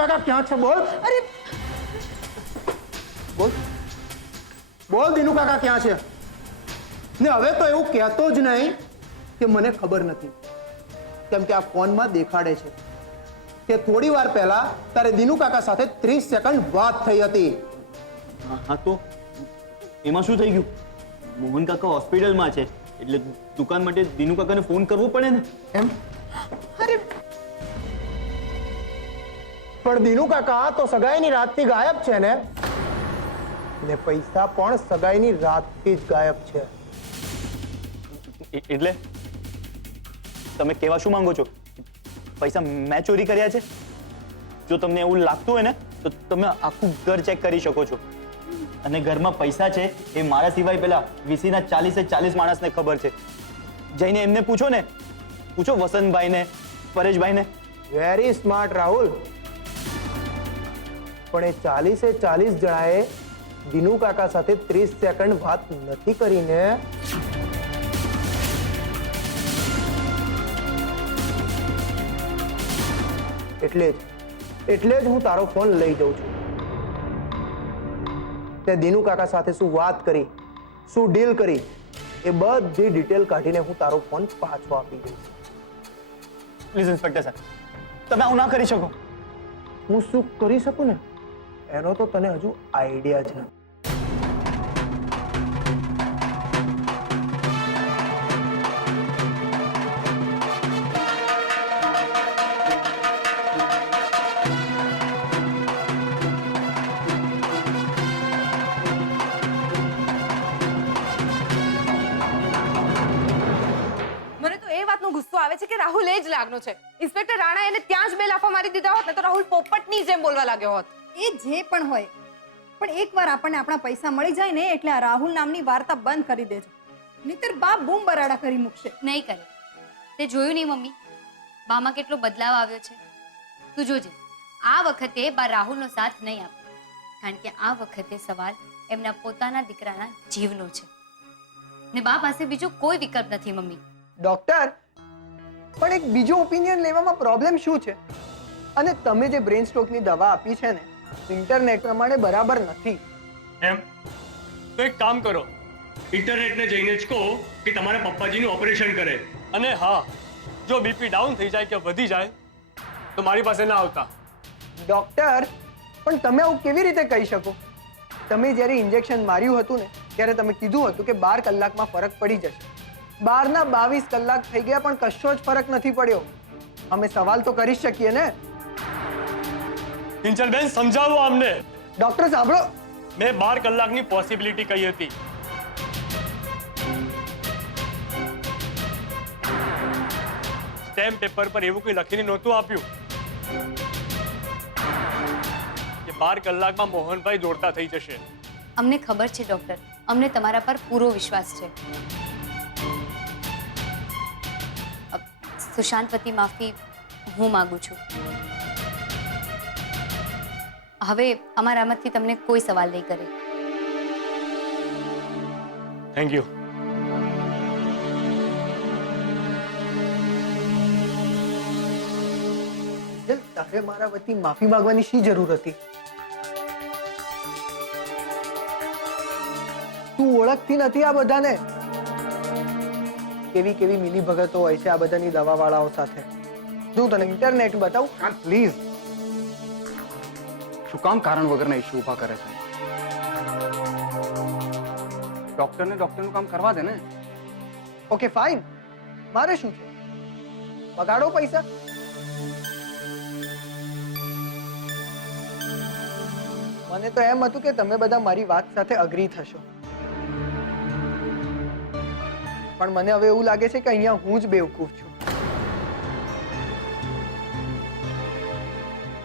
કાકા ક્યાં છે? બોલ. અરે બોલ બોલ, દિનુ કાકા ક્યાં છે? ને હવે તો એવું કહેતો જ નહીં કે મને ખબર નથી, કેમ કે આ ફોનમાં દેખાડે છે કે થોડી વાર પહેલા તારે દિનુ કાકા સાથે 30 સેકન્ડ વાત થઈ હતી. હા તો એમાં શું થઈ ગયું? મોહન કાકા હોસ્પિટલમાં છે એટલે દુકાન માટે દિનુ કાકાને ફોન કરવો પડે ને. એમ? અરે પણ દિનુ કાકા તો સગાઈની રાતથી ગાયબ છે ને પૈસા પણ સગાઈની રાતથી જ ગાયબ છે. એટલે તમે કહેવા શું માંગો છો? પૈસા મેં ચોરી કર્યા છે? જો તમને એવું લાગતું હોય ને તો તમે આખું ઘર ચેક કરી શકો છો. અને ઘરમાં પૈસા છે એ મારા સિવાય પેલા વીસીના 40 માણસને ખબર છે. જઈને એમને પૂછો ને, પૂછો વસંતભાઈને, પરેશભાઈને. Very smart Rahul. પણ એ 40 જણાએ દિનુ કાકા સાથે 30 સેકન્ડ વાત નથી કરીને. એટલે જ હું તારો ફોન લઈ જઉં છું. તે દિનુ કાકા સાથે શું વાત કરી, શું ડીલ કરી, એ બધી ડિટેલ કાઢીને હું તારો ફોન પાછો આપી દઈશ. પ્લીઝ ઇન્સ્પેક્ટર સાહેબ, તમે આવું ના કરી શકો. હું શું કરી શકું ને એનો તો તને હજુ આઈડિયા છે. ગુસ્સો આવે છે કે રાહુલ એ જ લાગનો છે. ઇન્સ્પેક્ટર રાણા એને ત્યાં જ બે લાફા મારી દીધા હોત ને તો રાહુલ પોપટની જેમ બોલવા લાગ્યો હોત. એ જે પણ હોય, પણ એકવાર આપણને આપણા પૈસા મળી જાય ને એટલે આ રાહુલ નામની વાર્તા બંધ કરી દેજો, નહીતર બા બૂમ બરાડા કરી મૂકશે. નહીં કરે. તે જોયું નહીં મમ્મી, બામાં કેટલો બદલાવ આવ્યો છે. તું જોજે, આ વખતે બા રાહુલનો સાથ નહીં આપે, કારણ કે આ વખતે સવાલ એમના પોતાના દીકરાના જીવનો છે ને બા પાસે બીજો કોઈ વિકલ્પ નથી. મમ્મી ડોક્ટર, પણ એક બીજો ઓપિનિયન લેવામાં પ્રોબ્લેમ શું છે? અને તમે જે બ્રેન સ્ટ્રોકની દવા આપી છે ને ઇન્ટરનેટ પ્રમાણે બરાબર નથી. એમ તો એક કામ કરો, ઇન્ટરનેટને જઈને જ કહો કે તમારા પપ્પાજીનું ઓપરેશન કરે. અને હા, જો બીપી ડાઉન થઈ જાય કે વધી જાય તો મારી પાસે ના આવતા. ડોક્ટર, પણ તમે આવું કેવી રીતે કહી શકો? તમે જ્યારે ઇન્જેક્શન માર્યું હતું ને ત્યારે તમે કીધું હતું કે 12 કલાકમાં ફરક પડી જશે. 12 ના 22 કલાક થઈ ગયા પણ કશો જ ફરક નથી પડ્યો. અમે સવાલ તો કરી શકીએ ને. કિંચલબેન, સમજાવો અમને. ડોક્ટર સાંભળો, મેં 12 કલાકની પોસિબિલિટી કહી હતી. સ્ટેમ્પ પેપર પર એવું કંઈ લખીને નહોતું આપ્યું કે 12 કલાકમાં મોહનભાઈ દોડતા થઈ જશે. અમને ખબર છે ડોક્ટર, અમને તમારા પર પૂરો વિશ્વાસ છે. સુશાંત વતી માફી હું માંગુ છું. હવે અમારામાંથી તમને કોઈ સવાલ નહીં કરે. Thank you. તારે મારા વતી માફી માંગવાની શી જરૂર હતી? તું ઓળખતી નથી આ બધાને. કેવી કેવી મિલી ભગતો હોય છે આ બધાની દવાવાળાઓ સાથે. જો તને ઇન્ટરનેટ બતાવું. પ્લીઝ, શું કામ કારણ વગરના ઇશ્યુ ઉભા કરે છે? ડોક્ટરને ડોક્ટરનું કામ કરવા દે ને. ઓકે ફાઇન, મારે શું છે? બગાડો પૈસા. મને તો એમ હતું કે તમે બધા મારી વાત સાથે અગ્રી થશો, પણ મને હવે એવું લાગે છે કે અહીંયા હું જ બેવકૂફ છું,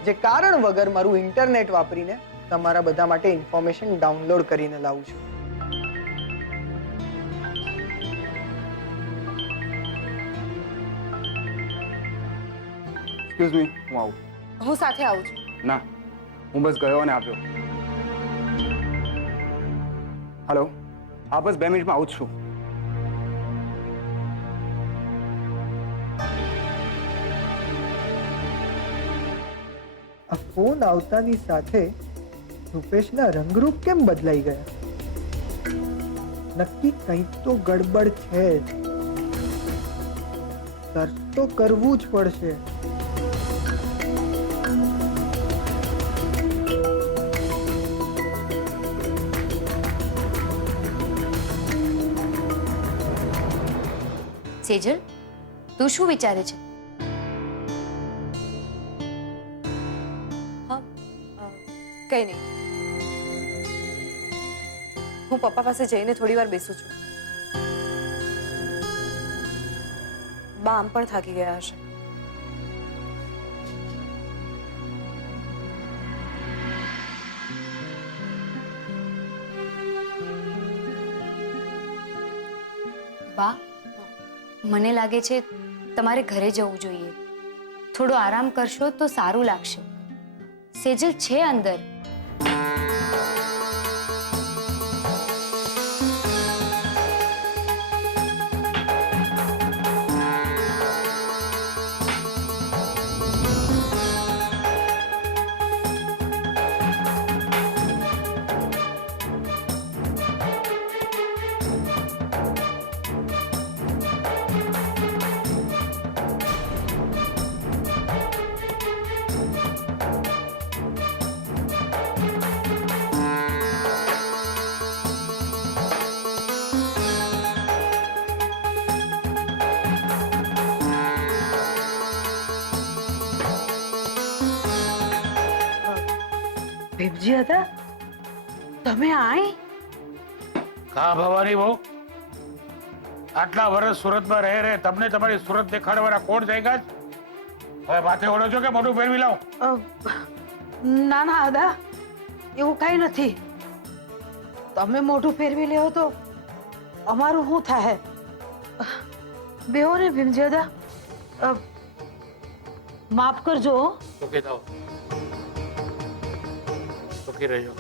જે કારણ વગર મારું ઇન્ટરનેટ વાપરીને તમારા બધા માટે ઇન્ફોર્મેશન ડાઉનલોડ કરીને લાવું છું. એક્સક્યુઝ મી, હું આવું. હું સાથે આવું છું. ના, હું બસ ગયો અને આવ્યો. હલો, હા બસ 2 મિનિટમાં આવું જ છું. આ ફોન આવતાની સાથે રૂપેશના રંગરૂપ કેમ બદલાઈ ગયા? નક્કી કંઈક તો ગડબડ છે જ. સર્ચ તો કરવું જ પડશે. સેજલ, તું શું વિચારે છે? હા કઈ નહીં, હું પપ્પા પાસે જઈને થોડી વાર બેસું છું. બા આમ પણ થાકી ગયા હશે. બા, મને લાગે છે તમારે ઘરે જવું જોઈએ. થોડો આરામ કરશો તો સારું લાગશે. સેજલ છે અંદર. ભીમજી હતા, તમે આય? કા ભવાની બહુ, આટલા વર્ષ સુરતમાં રહે તમને તમારી સુરત દેખાડવાના કોણ જાયગા જ? હવે માથે ઓળો છો કે મોઢું ફેરવી લાવ? ના ના દાદા, એવું કઈ નથી. તમે મોઢું ફેરવી લેવો તો અમારું શું થાય? બેહો ને ભીમજી દાદા, માફ કરજો. સુખી થાવ, સુખી રહેજો.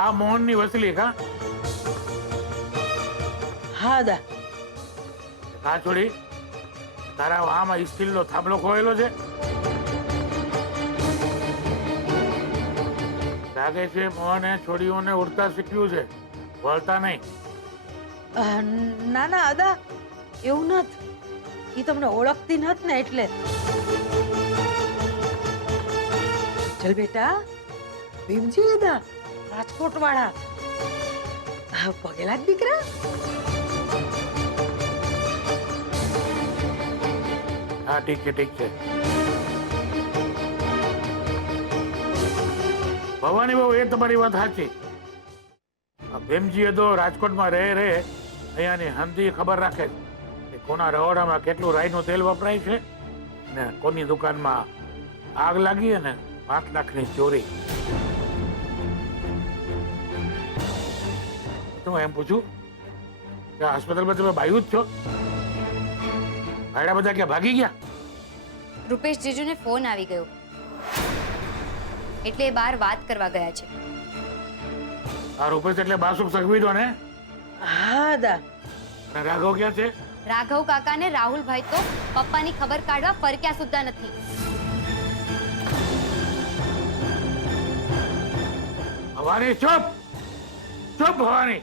આ મોહનની વસલી કા? હા દા. કા છોડી, તારા આમાં સ્ટીલનો થાંભલો ખોયેલો છે? લાગે છે મોહને છોડીઓને ઉડતા શીખ્યું છે, વળતા નહીં. ના ના દાદા, એવું નથી. એ તમને ઓળખતી નથી ને એટલે. ચલ બેટા, ભીમજી દાદા રાજકોટ વાળા, પગેલા જ દીકરા. હા ઠીક છે, ઠીક છે. ભવાની બહુ, એ તમારી વાત સાચી. ભીમજી તો રાજકોટમાં રહે અહીંયાની હંધી ખબર રાખે કે કોના રહોડામાં કેટલું રાઈનું તેલ વપરાય છે ને કોની દુકાનમાં આગ લાગી અને 5 લાખની ચોરી. તો એમ પૂછું કે હોસ્પિટલમાં તમે બાયું જ છો? ભાડા બધા ક્યાં ભાગી ગયા? રૂપેશ જીજુને ફોન આવી ગયો એટલે એ બહાર વાત કરવા ગયા છે. આ રૂપેશ એટલે બાસુક સગવી દો ને? હા દા. અને રાઘવ ક્યાં છે? રાઘવ કાકા ને રાહુલભાઈ તો પપ્પાની ખબર કાઢવા ફરક્યા સુદ્ધા નથી. ભવાની ચૂપ, ચૂપ ભવાની.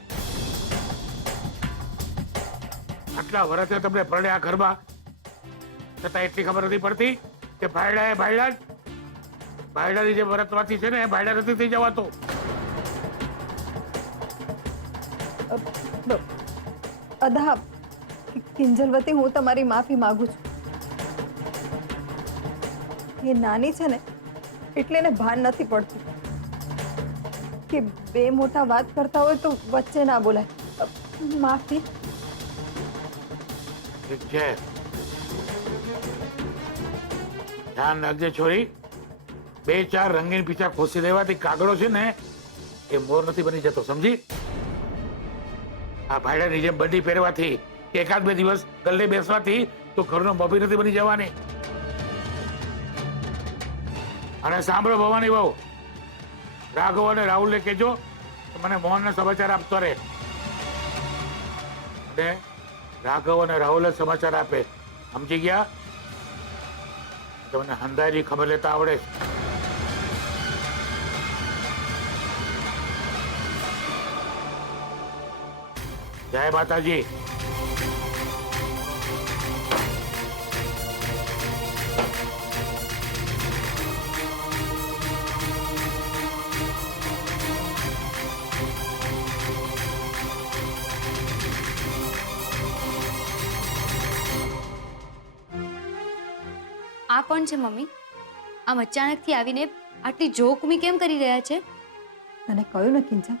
આટલા વર્ષે તમને પરણે આ ઘરમાં છતાં એટલી ખબર નથી પડતી કે ભાયડાની જે વરતવાથી છે ને ભાયડા નથી થઈ જવાતો. અદા કિંજલવતી, હું તમારી માફી માંગુ છું. એ નાની છે ને એટલે એને ભાન નથી પડતું કે બે મોટા વાત કરતા હોય તો વચ્ચે ના બોલાય. માફી. ઠીક છે, ધ્યાન રાખજે છોરી. 2-4 રંગીન પીછા ખોસી દેવાથી કાગડો છે ને એ મોર નથી બની જતો, સમજી? આ ભાઈડાની જેમ બંડી પહેરવાથી કે 1-2 દિવસ ગલ્લે બેસવાથી તો ઘરનો બબી નથી બની જવાની. અને સાંભળો ભવાની બહુ, રાઘવ અને રાહુલને કહેજો કે મને મોહનના સમાચાર આપતો રહે. અને રાઘવ અને રાહુલ જ સમાચાર આપે. સમજી ગયા? તમને હંધારી ખબર લેતા આવડે છે. જય માતાજી. આ કોણ છે મમ્મી? આમ અચાનકથી આવીને આટલી જોકમી કેમ કરી રહ્યા છે? તને કહ્યું ને કિંજલ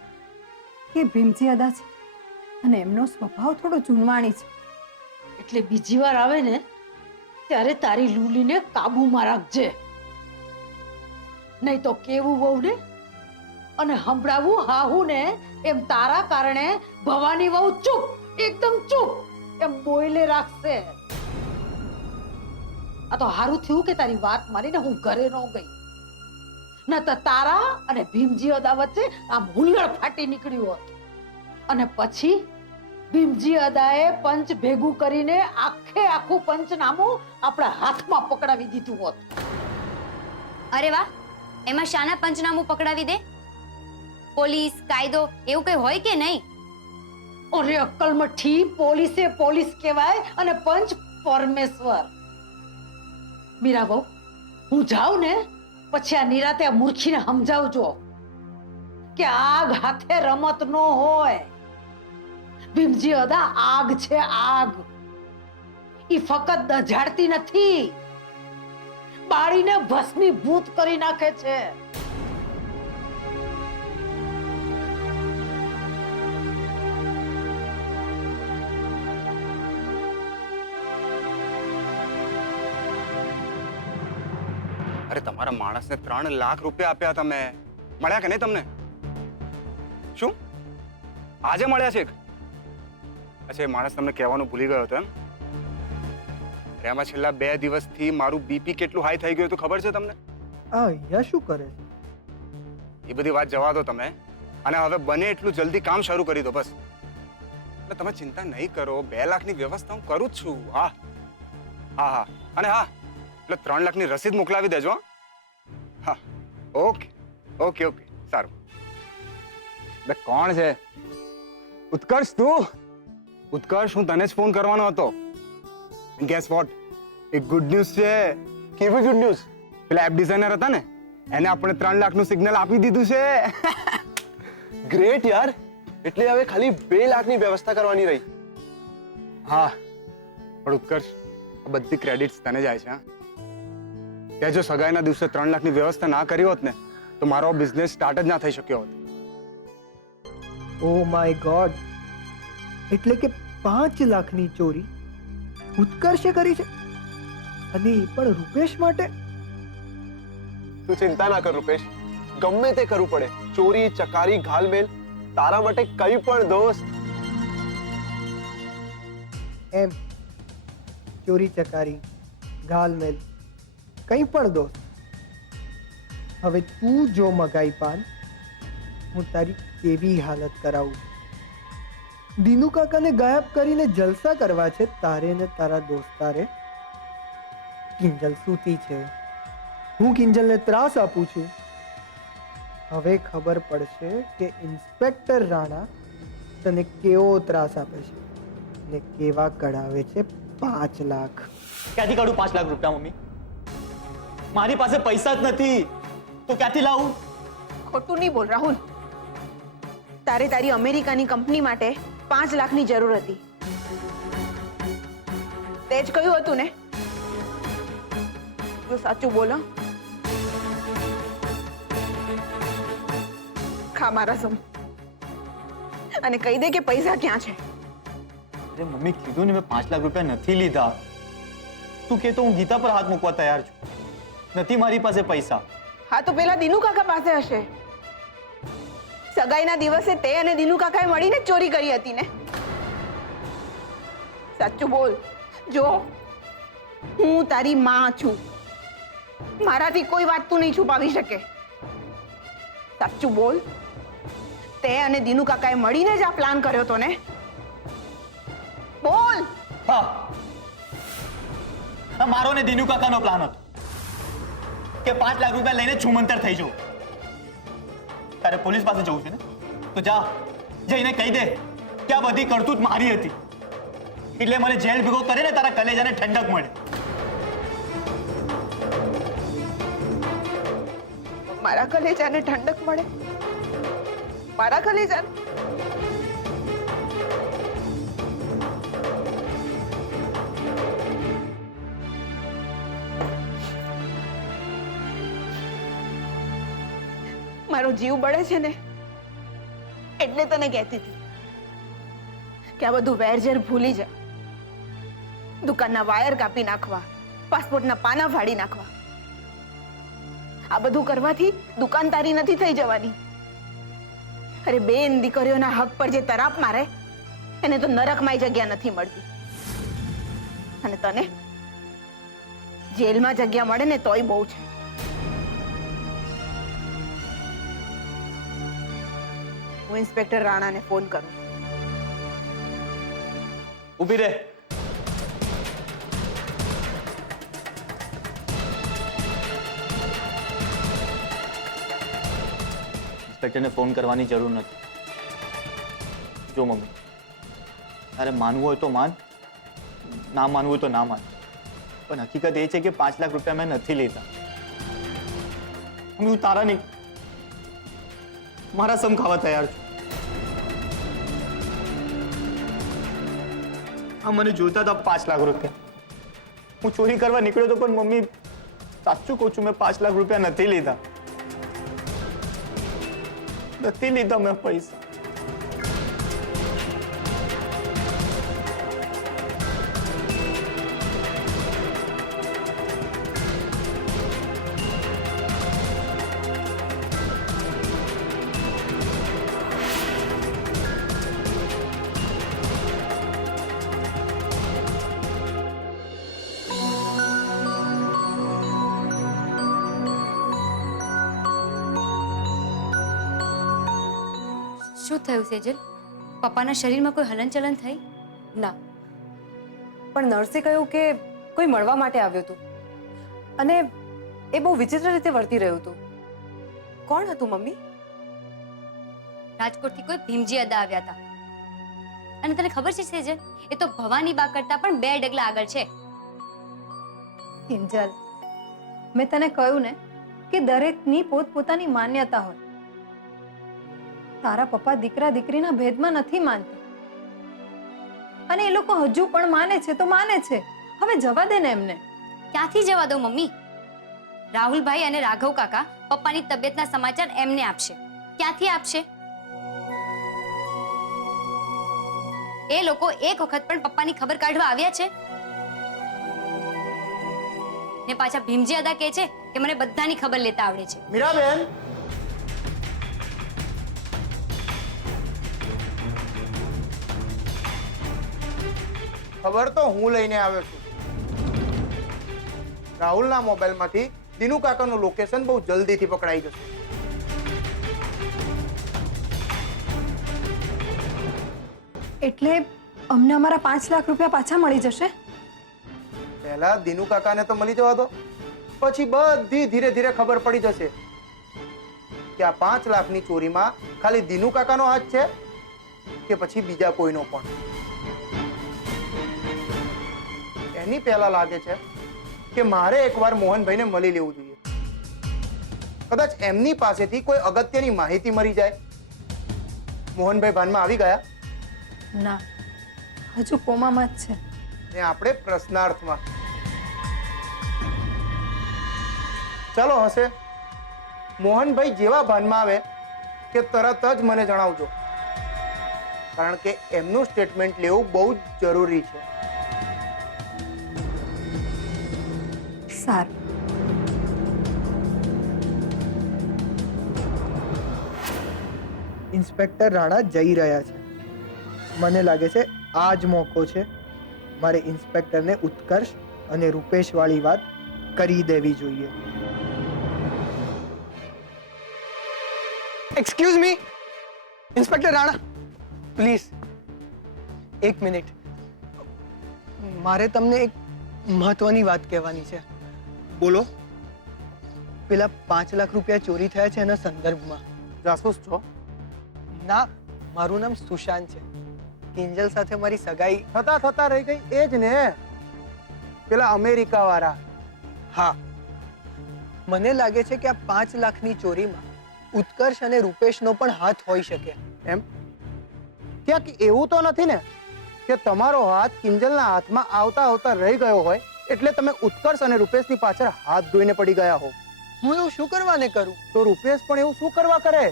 કે ભીમજી અદા છે અને એમનો સ્વભાવ થોડો જૂનવાણી છે. એટલે બીજી વાર આવે ને ત્યારે તારી લૂલીને કાબુમાં રાખજે, નહીં તો કેવું વહુ ને અને સંભળાવું હાહુ ને એમ તારા કારણે ભવાની વહુ ચૂપ, એકદમ ચૂપ એમ બોયલે રાખશે. આ તો હારું થયું કે તારી વાત મારીને હું ઘરે ન ગઈ, ન તો તારા અને ભીમજી અદા વચ્ચે આમ હુલ્લડ ફાટી નીકળ્યું હોત અને પછી ભીમજી અદાએ પંચ ભેગું કરીને આખે આખું પંચનામું આપણા હાથમાં પકડાવી દીધું હોત. અરે વાહ, એમાં શાના પંચનામું પકડાવી દે? પોલીસ કાયદો એવું કઈ હોય કે નહીં? અરે અક્કલમઠી, પોલીસે પોલીસ કહેવાય અને પંચ પરમેશ્વર. મીરા બહુ, હું જાઉં ને પછી આ નિરાતે આ મૂર્ખીને સમજાવજો કે આગ હાથે રમત નો હોય. ભીમજી અદા આગ છે, આગ. ઈ ફક્ત દઝાડતી નથી, બાળીને ભસ્મીભૂત કરી નાખે છે. અરે તમારા માણસને 3 લાખ રૂપિયા આપ્યા તમે, મળ્યા કે નહીં તમને? શું આજે મળ્યા છે? અચ્છા, એ માણસ તમને કહેવાનું ભૂલી ગયો હતો એમ? અરે આમાં છેલ્લા 2 દિવસથી મારું બીપી કેટલું હાઈ થઈ ગયું હતું ખબર છે તમને? આ અહીંયા શું કરે છે? એ બધી વાત જવા દો તમે, અને હવે બને એટલું જલ્દી કામ શરૂ કરી દો બસ. એટલે તમે ચિંતા નહીં કરો, 2 લાખની વ્યવસ્થા હું કરું જ છું. હા હા હા, અને હા એટલે 3 લાખની રસીદ મોકલાવી દેજો. હા, ઓકે ઓકે ઓકે, સારું. બે કોણ છે? ઉત્કર્ષ તું? ઉત્કર્ષ, હું તને જ ફોન કરવાનો હતો. ગેસ વોટ, એક ગુડ ન્યૂઝ છે. કેવી ગુડ ન્યૂઝ? પેલા એપ ડિઝાઇનર હતા ને, એને આપણે 3 લાખનું સિગ્નલ આપી દીધું છે. ગ્રેટ યાર, એટલે હવે ખાલી 2 લાખની વ્યવસ્થા કરવાની રહી. હા, પણ ઉત્કર્ષ, આ બધી ક્રેડિટ્સ તને જાય છે. હા, તે જો સગાઈના દિવસે 3 લાખની વ્યવસ્થા ના કરી હોત ને તો મારો બિઝનેસ સ્ટાર્ટ જ ના થઈ શક્યો હોત. ઓ માય ગોડ, એટલે કે 5 લાખની ચોરી ઉત્કર્ષે કરી છે, અને એ પણ રૂપેશ માટે. તું ચિંતા ના કર રૂપેશ, ગમે તે કરવું પડે, ચોરી ચકારી ઘાલમેલ, તારા માટે કઈ પણ દોસ્ત. એમ ચોરી ચકારી ઘાલમેલ કંઈ પણ દોસ્ત. હવે તું જો મગાઈ પાન, હું તારી કેવી હાલત કરાવું. દીનુ કાકાને ગાયબ કરીને જલસા કરવા છે તારે ને તારા દોસ્તારે. કિંજલ સૂતી છે, હું કિંજલને ત્રાસ આપું છું. હવે ખબર પડશે કે ઇન્સ્પેક્ટર રાણા તને કેવો ત્રાસ આપે છે ને કેવા કઢાવે છે 5 લાખ. ક્યાંથી કાઢું 5 લાખ રૂપિયા મમ્મી? મારી પાસે પૈસા જ નથી, તો ક્યાંથી લાવું? ખોટું નહીં બોલ રાહુલ. તારે તારી અમેરિકાની કંપની માટે 5 લાખની જરૂર હતી. તે જ કહ્યું હતું ને? તું સાચું બોલો. ખા મારા સમ અને કહી દે કે પૈસા ક્યાં છે. અરે મમ્મી, કીધું ને મેં 5 લાખ રૂપિયા નથી લીધા. તું કે તો હું ગીતા પર હાથ મૂકવા તૈયાર છું. નથી મારી પાસે પૈસા. હા તો પેલા દીનુ કાકા પાસે હશે. સગાઈના દિવસે તે અને દીનુ કાકાએ મળીને જ ચોરી કરી હતી ને? સાચું બોલ. જો હું તારી માં છું, મારાથી કોઈ વાત તું નહીં છુપાવી શકે. સાચું બોલ. તે અને દીનુ કાકાએ મળીને જ આ પ્લાન કર્યો તો ને? બોલ. હા આ મારો ને દિનુ કાકાનો પ્લાન હતો કે 5 લાખ રૂપિયા લઈને છુમંતર થઈ જવું. તારે પોલીસ પાસે જવું છે ને તો જા, જઈને કહી દે કે આ બધી કરતૂત મારી હતી, એટલે મને જેલ ભેગો કરે ને તારા કલેજાને ઠંડક મળે. મારા કલેજાને ઠંડક મળે? મારા કલેજાને? મારો જીવ બળે છે ને એટલે તને કહેતી હતી કે આ બધું વેરઝેર ભૂલી જા. દુકાનના વાયર કાપી નાખવા, પાસપોર્ટના પાના ફાડી નાખવા, આ બધું કરવાથી દુકાન તારી નથી થઈ જવાની. અરે બેન દીકરીઓના હક પર જે તરાપ મારે એને તો નરકમાં જગ્યા નથી મળતી, અને તને જેલમાં જગ્યા મળે ને તોય બહુ છે. હું ઇન્સ્પેક્ટર રાણાને ફોન કરું. ઊભી રહે. ઇન્સ્પેક્ટરને ફોન કરવાની જરૂર નથી. જો મમ્મી, તારે માનવું હોય તો માન, ના માનવું હોય તો ના માન, પણ હકીકત એ છે કે 5 લાખ રૂપિયા મેં નથી લીધા. હું તારા નહીં, મારા સમ ખાવા તૈયાર છું. આ મને જોતા હતા 5 લાખ રૂપિયા. હું ચોરી કરવા નીકળ્યો તો, પણ મમ્મી સાચું કહું છું, મેં 5 લાખ રૂપિયા નથી લીધા. નથી લીધા મેં પૈસા. શું થયું સેજલ? પપ્પાના શરીરમાં કોઈ હલનચલન થઈ? ના, પણ નર્સે કહ્યું કે કોઈ મળવા માટે આવ્યું હતું અને એ બહુ વિચિત્ર રીતે વર્તી રહ્યું હતું. કોણ હતું મમ્મી? રાજકોટથી કોઈ ભીમજી અદા આવ્યા હતા. અને તને ખબર છે સેજલ, એ તો ભવાની બા કરતા પણ 2 ડગલા આગળ છે. કિંજલ, મેં તને કહ્યું ને કે દરેકની પોતપોતાની માન્યતા હોય. તારા પપ્પા દીકરા દીકરીના ભેદમાં નથી માનતા, અને એ લોકો હજુ પણ માને છે તો માને છે. હવે જવા દે ને એમને. ક્યાંથી જવા દો મમ્મી? રાહુલભાઈ અને રાઘવ કાકા પપ્પાની તબિયતના સમાચાર એમને આપશે. ક્યાંથી આપશે? એ લોકો એક વખત પણ પપ્પાની ખબર કાઢવા આવ્યા છે? ને પાછા ભીમજી અદા કહે છે કે મને બધાની ખબર લેતા આવડે છે. મીરાબેન, ખબર તો હું લઈને આવ્યો છું. રાહુલના મોબાઈલમાંથી દિનુ કાકાનું લોકેશન બહુ જલ્દીથી પકડાઈ જશે. એટલે અમને અમારા 5 લાખ રૂપિયા પાછા મળી જશે? પહેલા દિનુ કાકાને તો મળી જવા દો, પછી બધી ધીરે ધીરે ખબર પડી જશે કે આ 5 લાખની ચોરીમાં ખાલી દિનુ કાકાનો હાથ છે કે પછી બીજા કોઈનો પણ. એની પહેલા લાગે છે કે મારે એકવાર મોહનભાઈને મળી લેવું જોઈએ. કદાચ એમની પાસેથી કોઈ અગત્યની માહિતી મળી જાય. મોહનભાઈ ભાનમાં આવી ગયા? ના, હજુ કોમામાં જ છે. ને આપણે પ્રશ્નાર્થમાં. ચાલો હશે, મોહનભાઈ જેવા ભાનમાં આવે કે તરત જ મને જણાવજો, કારણ કે એમનું સ્ટેટમેન્ટ લેવું બહુ જ જરૂરી છે. સારું. ઇન્સ્પેક્ટર રાણા જઈ રહ્યા છે. મને લાગે છે આ જ મોકો છે. મારે ઇન્સ્પેક્ટરને ઉત્કર્ષ અને રૂપેશ વાળી વાત કરી દેવી જોઈએ. Excuse me, inspector Rana, please 1 minute. મારે તમને એક મહત્વની વાત કહેવાની છે. બોલો. પેલા 5 લાખ રૂપિયા ચોરી થયા છે એના સંદર્ભમાં. જાસૂસ છો? ના, મારું નામ સુશાંત છે. કિંજલ સાથે મારી સગાઈ. થતા રહી ગઈ એ જ ને, પેલા અમેરિકા વાળા. હા, મને લાગે છે કે આ 5 લાખની ચોરીમાં ઉત્કર્ષ અને રૂપેશનો પણ હાથ હોઈ શકે. એમ? ક્યાંક એવું તો નથી ને કે તમારો હાથ કિંજલના હાથમાં આવતા આવતા રહી ગયો હોય એટલે તમે ઉત્કર્ષ અને રૂપેશની પાછળ હાથ ધોઈને પડી ગયા હો? હું એવું શું કરવાને કરું? તો રૂપેશ પણ એવું શું કરવા કરે?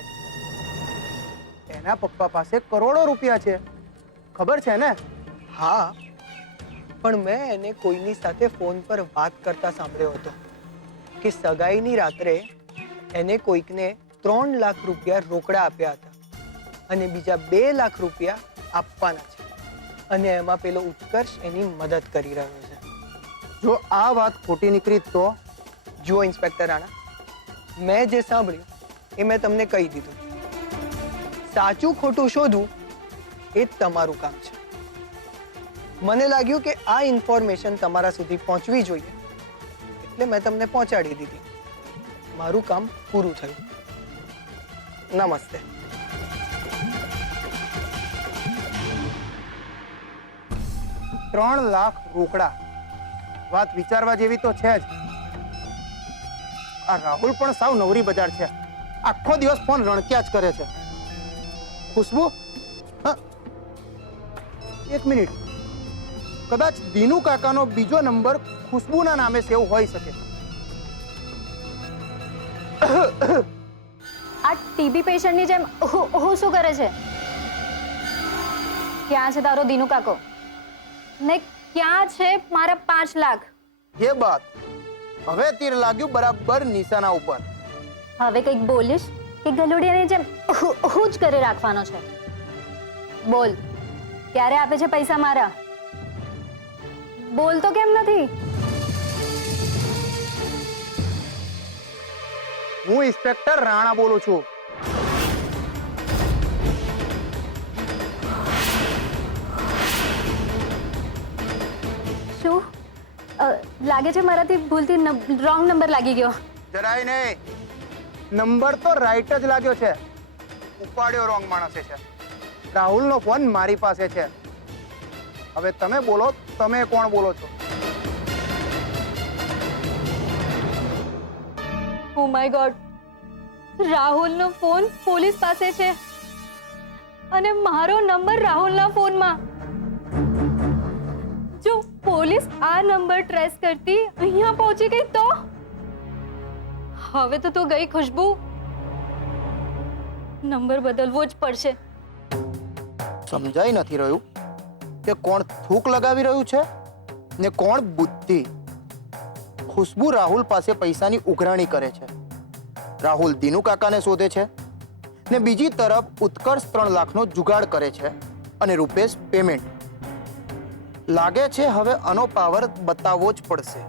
એના પપ્પા પાસે કરોડો રૂપિયા છે, ખબર છે ને? હા, પણ મેં એને કોઈની સાથે ફોન પર વાત કરતા સાંભળ્યો હતો કે સગાઈની રાત્રે એને કોઈકને 3 લાખ રૂપિયા રોકડા આપ્યા હતા અને બીજા 2 લાખ રૂપિયા આપવાના છે અને એમાં પેલો ઉત્કર્ષ એની મદદ કરી રહ્યો છે. જો આ વાત ખોટી નીકળી તો? જુઓ ઇન્સ્પેક્ટર રાણા, મેં જે સાંભળ્યું એ મેં તમને કહી દીધું. સાચું ખોટું શોધવું એ જ તમારું કામ છે. મને લાગ્યું કે આ ઇન્ફોર્મેશન તમારા સુધી પહોંચવી જોઈએ એટલે મેં તમને પહોંચાડી દીધી. મારું કામ પૂરું થયું. નમસ્તે. $3 લાખ રોકડા, વાત વિચારવા જેવી તો છે જ. આ રાહુલ પણ સાવ નવરી બજાર છે, આખો દિવસ ફોન રણક્યા જ કરે છે. ખુશ્બુ, હા, 1 મિનિટ, કદાચ દીનુ કાકાનો બીજો નંબર ખુશ્બુના નામે સેવ હોઈ શકે. આ ટીબી પેશન્ટની જેમ હું શું કરે છે? ક્યાં છે તારો દીનુ કાકો? ને ક્યાં છે મારા 5 લાખ? એ બાત, હવે તીર લાગ્યું બરાબર નિશાના ઉપર. હવે કંઈક બોલીશ કે ગલુડિયાની જેમ હું જ કરી રાખવાનો છે? બોલ, ક્યારે આપે છે પૈસા મારા? બોલ તો કેમ નથી? હું ઇન્સ્પેક્ટર રાણા બોલું છું. શું લાગે છે મારાથી ભૂલથી રોંગ નંબર લાગી ગયો? જરાય નહીં, નંબર તો રાઈટ જ લાગ્યો છે. ઉપાડ્યો રોંગ માણસે છે. રાહુલનો ફોન મારી પાસે છે. હવે તમે બોલો, તમે કોણ બોલો છો? ઓ માય ગોડ, રાહુલનો ફોન પોલીસ પાસે છે અને મારો નંબર રાહુલના ફોનમાં. જો પોલીસ આ નંબર ટ્રેસ કરતી અહીંયા પહોંચી ગઈ તો? હવે તો તું ગઈ ખુશ્બુ, નંબર બદલવો જ પડશે. સમજાઈ નથી રહ્યું કે કોણ થૂક લગાવી રહ્યું છે ને કોણ બુદ્ધિ. ખુશ્બુ રાહુલ પાસે પૈસાની ઉઘરાણી કરે છે, રાહુલ દીનુ કાકાને શોધે છે ને બીજી તરફ ઉત્કર્ષ 3 લાખનો જુગાડ કરે છે અને રૂપેશ પેમેન્ટ. લાગે છે હવે આનો પાવર બતાવવો જ પડશે.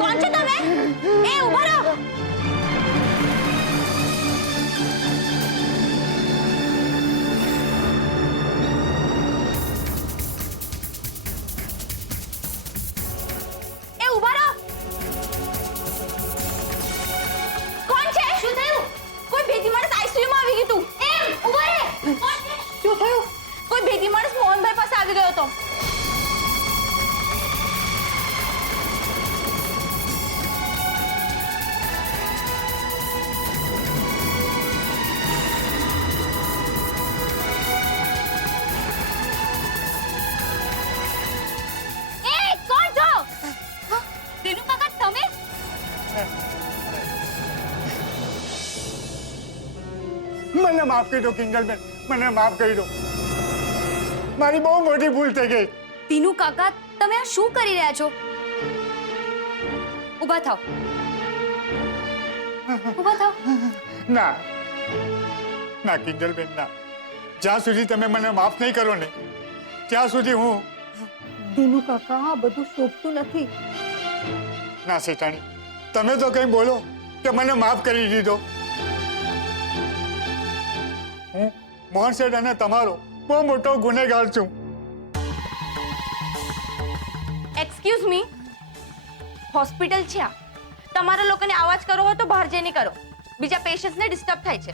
કોણ છો તમે? એ ઊભા રહો. એ ઊભા રહો. કોણ છે? શું થયું? કોઈ ભેદી માણસ આઈસીયુ માં આવી ગયું તું. એમ ઊભા રહે. કોણ છે? શું થયું? કોઈ ભેદી માણસ મોહનભાઈ પાસે આવી ગયો હતો. મને માફ કરી દો કિંજલબેન, મને માફ કરી દો. મારી બહુ મોટી ભૂલ થઈ ગઈ. તીનુ કાકા, તમે આ શું કરી રહ્યા છો? ઊભા થાઓ. ઊભા થાઓ. ના ના કિંજલબેન, ના. જ્યાં સુધી તમે મને માફ નહીં કરો ને ત્યાં સુધી હું દીનુ કાકા, આ બધું શોભતું નથી. ના શેઠાણી, તમે તો કંઈ બોલો કે મને માફ કરી દીધો. હું મોહન શેઠ અને તમારો બહુ મોટો ગુનેગાર છું. એક્સક્યુઝ મી, હોસ્પિટલ છે આ. તમારા લોકોને અવાજ કરવો હોય તો બહાર જઈને કરો. બીજા પેશન્ટ્સને ડિસ્ટર્બ થાય છે.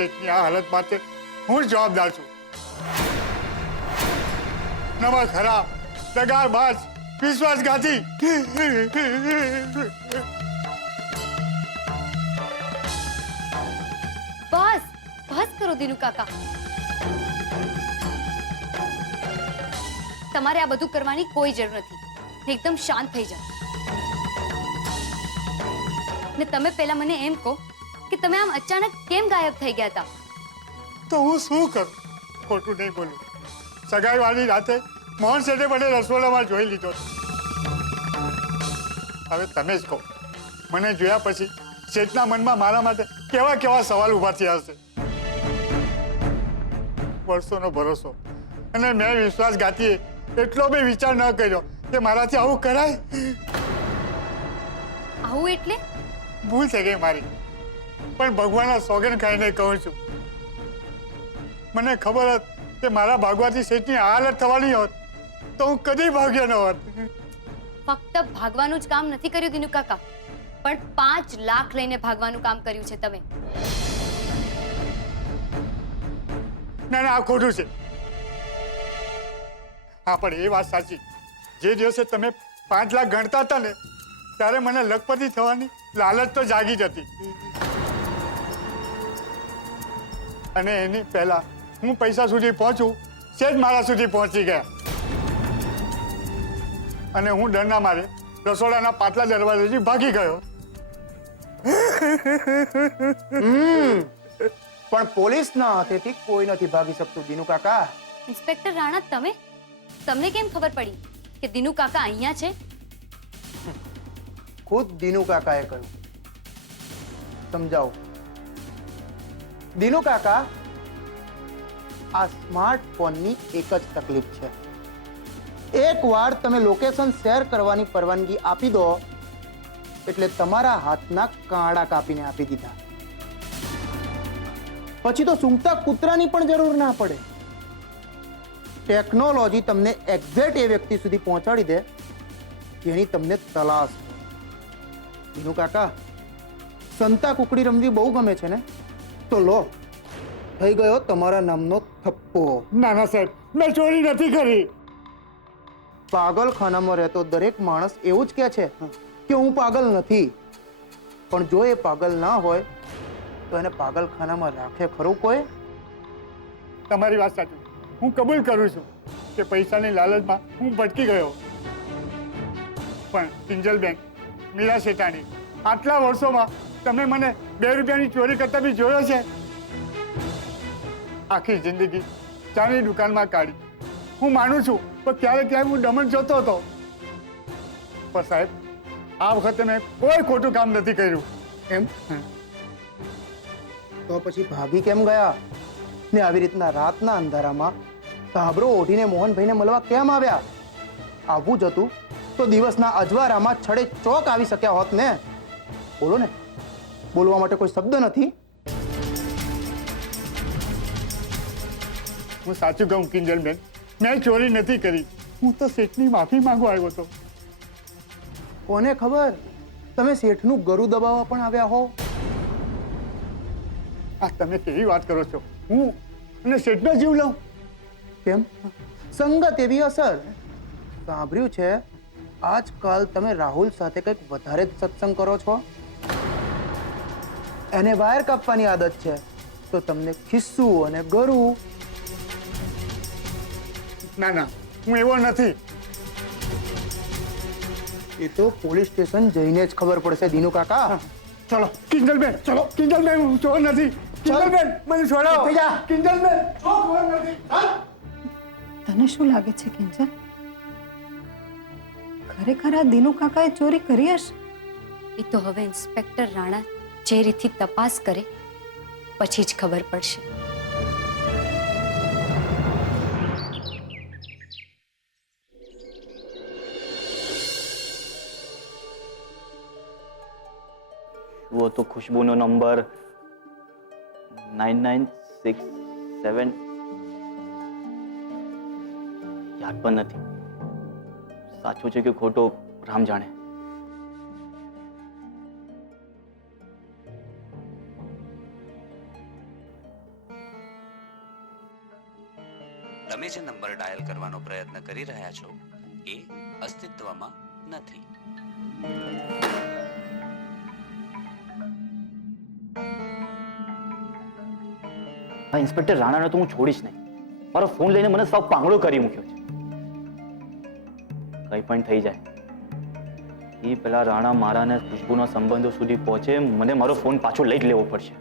શેઠની આ હાલત માટે હું જ જવાબદાર છું. નવા ખરાબ, દગાબાજ, વિશ્વાસઘાતી. બસ બસ કરો દીનુ કાકા. તમારે આ બધું કરવાની કોઈ જરૂર નથી. એકદમ શાંત થઈ જાઓ. ને તમે પહેલા મને એમ કહો કે તમે આમ અચાનક કેમ ગાયબ થઈ ગયા હતા? તો હું શું કરું? ખોટું નહીં બોલું. સગાઈવાળી રાતે મોહન શેઠે મને રસોડામાં જોઈ લીધો હતો. હવે તમે જ કહો, મને જોયા પછી શેઠના મનમાં મારા માટે કેવા કેવા સવાલ ઊભા થયા હશે. વર્ષોનો ભરોસો અને મેં વિશ્વાસઘાતીએ એટલો બી વિચાર ન કર્યો કે મારાથી આવું કરાય. આવું એટલે? ભૂલ થઈ ગઈ મારી, પણ ભગવાનના સોગંદ ખાઈને કહું છું, મને ખબર હતી કે મારા ભાગવાથી શેઠની હાલત થવાની હોત તો હું કદી ભાગ્યો ન હોત. ફક્ત ભાગવાનું જ કામ નથી કર્યું દીનુ કાકા, પણ 5 લાખ લઈને ભાગવાનું કામ કર્યું છે તમે. ના ના, આ ખોટું છે. હા, પણ એ વાત સાચી, જે દિવસે તમે 5 લાખ ગણતા હતા ને ત્યારે મને લખપતિ થવાની લાલચ તો જાગી જ હતી. અને એની પહેલા હું પૈસા સુધી પહોંચું શેઠ મારા સુધી પહોંચી ગયા. અને હું ડરના મારે રસોડાના પાછલા દરવાજેથી ભાગી ગયો. પણ પોલીસના હાથેથી કોઈ નથી ભાગી શકતું દીનુ કાકા. ઇન્સ્પેક્ટર રાણા, તમને કેમ ખબર પડી કે દીનુ કાકા અહીંયા છે? ખુદ દીનુ કાકાએ કહ્યું. સમજાવો દીનુ કાકા, આ સ્માર્ટફોનની એક જ તકલીફ છે. એકવાર તમે લોકેશન શેર કરવાની પરવાનગી આપી દો એટલે તમારા હાથના કાંડા કાપીને આપી દીધા. પછી તો સૂંઘતા કૂતરાની પણ જરૂર ના પડે. ટેકનોલોજી તમને એક્ઝેક્ટ એ વ્યક્તિ સુધી પહોંચાડી દે જેની તમને તલાશ હોય. દીનુ કાકા, સંતા કુકડી રમવી બહુ ગમે છે ને? તો લો, થઈ ગયો તમારા નામનો થપ્પો. ના ના સાહેબ, મેં ચોરી નથી કરી. પાગલખાનામાં રહેતો દરેક માણસ એવું જ કહે છે કે હું પાગલ નથી. પણ જો એ પાગલ ના હોય તો એને પાગલખાનામાં રાખે ખરું કોઈ? તમારી વાત સાચી. હું કબૂલ કરું છું કે પૈસાની લાલચમાં હું ભટકી ગયો. પણ કિંજલબેન, મીરા શેઠાણી, આટલા વર્ષોમાં તમે મને 2 રૂપિયાની ચોરી કરતા બી જોયો છે? આખી જિંદગી ચાની દુકાનમાં કાઢી. હું માનું છું પણ ક્યારેક ક્યારેક હું દમણ જતો હતો. પણ સાહેબ, આ વખતે મેં કોઈ ખોટું કામ નથી કર્યું. એમ? તો પછી ભાગી કેમ ગયા? ને આવી રીતના રાતના અંધારામાં કાબરો ઓઢીને મોહનભાઈને મળવા કેમ આવ્યા? આવવું જ હતું તો દિવસના અજવાળામાં છડે ચોક આવી શક્યા હોત ને. બોલો ને, બોલવા માટે કોઈ શબ્દ નથી. હું સાચું કહું કિંજલબેન, મેં ચોરી નથી કરી. હું તો શેઠની માફી માંગવા આવ્યો હતો. કોને ખબર તમે શેઠનું ગરું દબાવવા પણ આવ્યા હો. આ તમે કેવી વાત કરો છો? હું અને શેઠનો જીવ લઉં? કેમ? સંગત એવી અસર. સાંભળ્યું છે આજકાલ તમે રાહુલ સાથે કંઈક વધારે જ સત્સંગ કરો છો. એને વાયર કાપવાની આદત છે તો તમને ખિસ્સું અને ગરું. ના ના, હું એવો નથી. એ તો પોલીસ સ્ટેશન જઈને જ ખબર પડશે દિનુ કાકા. ચલો કિંજલબેન, ચલો કિંજલબેન, હું ચોર નથી. કિંજલબેન, મને છોડાવો. થઈ જા. કિંજલબેન, ચોર નથી. તને શું લાગે છે કિંજલ? ખરેખર આ દિનુ કાકાએ ચોરી કરી હશે? એ તો હવે ઇન્સ્પેક્ટર રાણા જે રીતથી તપાસ કરે પછી જ ખબર પડશે. वो तो खुशबूનો નંબર 9967 યાદ પણ નથી. સાચું છે કે ખોટો રામ જાણે. તમે જે નંબર ડાયલ કરવાનો પ્રયત્ન કરી રહ્યા છો એ અસ્તિત્વમાં નથી. આ ઇન્સ્પેક્ટર રાણાને તો હું છોડીશ નહીં. મારો ફોન લઈને મને સાવ પાંગડો કરી મૂક્યો છે. કંઈ પણ થઈ જાય એ પેલા રાણા મારા ને ખુશ્બુના સંબંધો સુધી પહોંચે, મને મારો ફોન પાછો લઈ જ લેવો પડશે.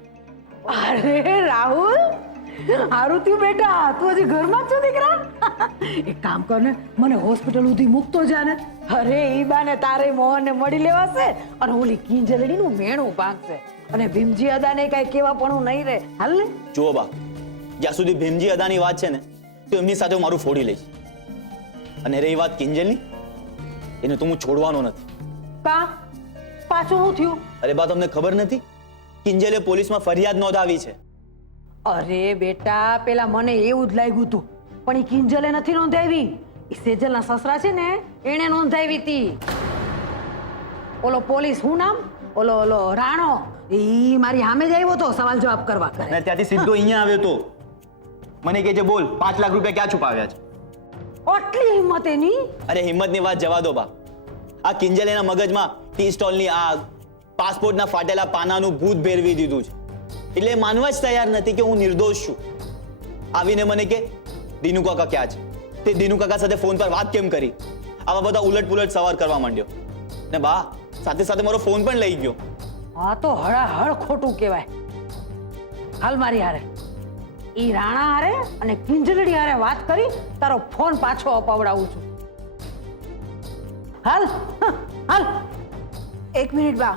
અરે રાહુલ, હારું થયું બેટા, તું હજી ઘરમાં જ છો દીકરા? એક કામ કર ને, મને હોસ્પિટલ સુધી મૂકતો જા ને. અરે ઈ બાને તારે મોહનને મળી લેવાશે અને ઓલી કિંજલડીનું મેણું ભાગશે અને ભીમજી અદાને કાંઈ કેવા પણ નહીં રહે. હાલ ને. જુઓ બા, જ્યાં સુધી ભીમજી અદાની વાત છે ને તો એમની સાથે હું મારું ફોડી લઈશ. અને રહી વાત કિંજલની, એને તો હું છોડવાનો નથી. કા પાછું શું થયું? અરે બા, તમને ખબર નથી? કિંજલે પોલીસમાં ફરિયાદ નોંધાવી છે. અરે બેટા, પેલા મને એવું જ લાગ્યું હતું, પણ ઈ કિંજલે નથી નોંધાવી. ઈ સેજલના સસરા છે ને, એણે નોંધાવી હતી. ઓલો પોલીસ, શું નામ? ઓલો ઓલો રાણો, ઈ મારી સામે જ આવ્યો તો સવાલ જવાબ કરવા. અને ત્યાંથી સીધો અહીંયા આવ્યો તો. મને કહે છે, બોલ 5 લાખ રૂપિયા ક્યાં છુપાવ્યા છે? આટલી હિંમત એની? અરે હિંમતની વાત જવા દો બા. આ કિંજલ એના મગજમાં ટી સ્ટોલની આગ, પાસપોર્ટના ફાટેલા પાનાનું ભૂત ભેરવી દીધું છે. એટલે માનવા જ તૈયાર નથી કે હું નિર્દોષ છું. આવીને મને કે દિનુ કાકા ક્યાં છે? તે દિનુ કાકા સાથે ફોન પર વાત કેમ કરી? આવા બધા ઉલટ સવાલ કરવા માંડ્યો. ને બા, સાથે સાથે મારો ફોન પણ લઈ ગયો. આ તો હળાહળ ખોટું કહેવાય. હાલ મારી હારે, ઈ રાણા હારે અને કિંજલડી હારે વાત કરી તારો ફોન પાછો અપાવડાવું છું. હાલ હાલ. 1 મિનિટ બા,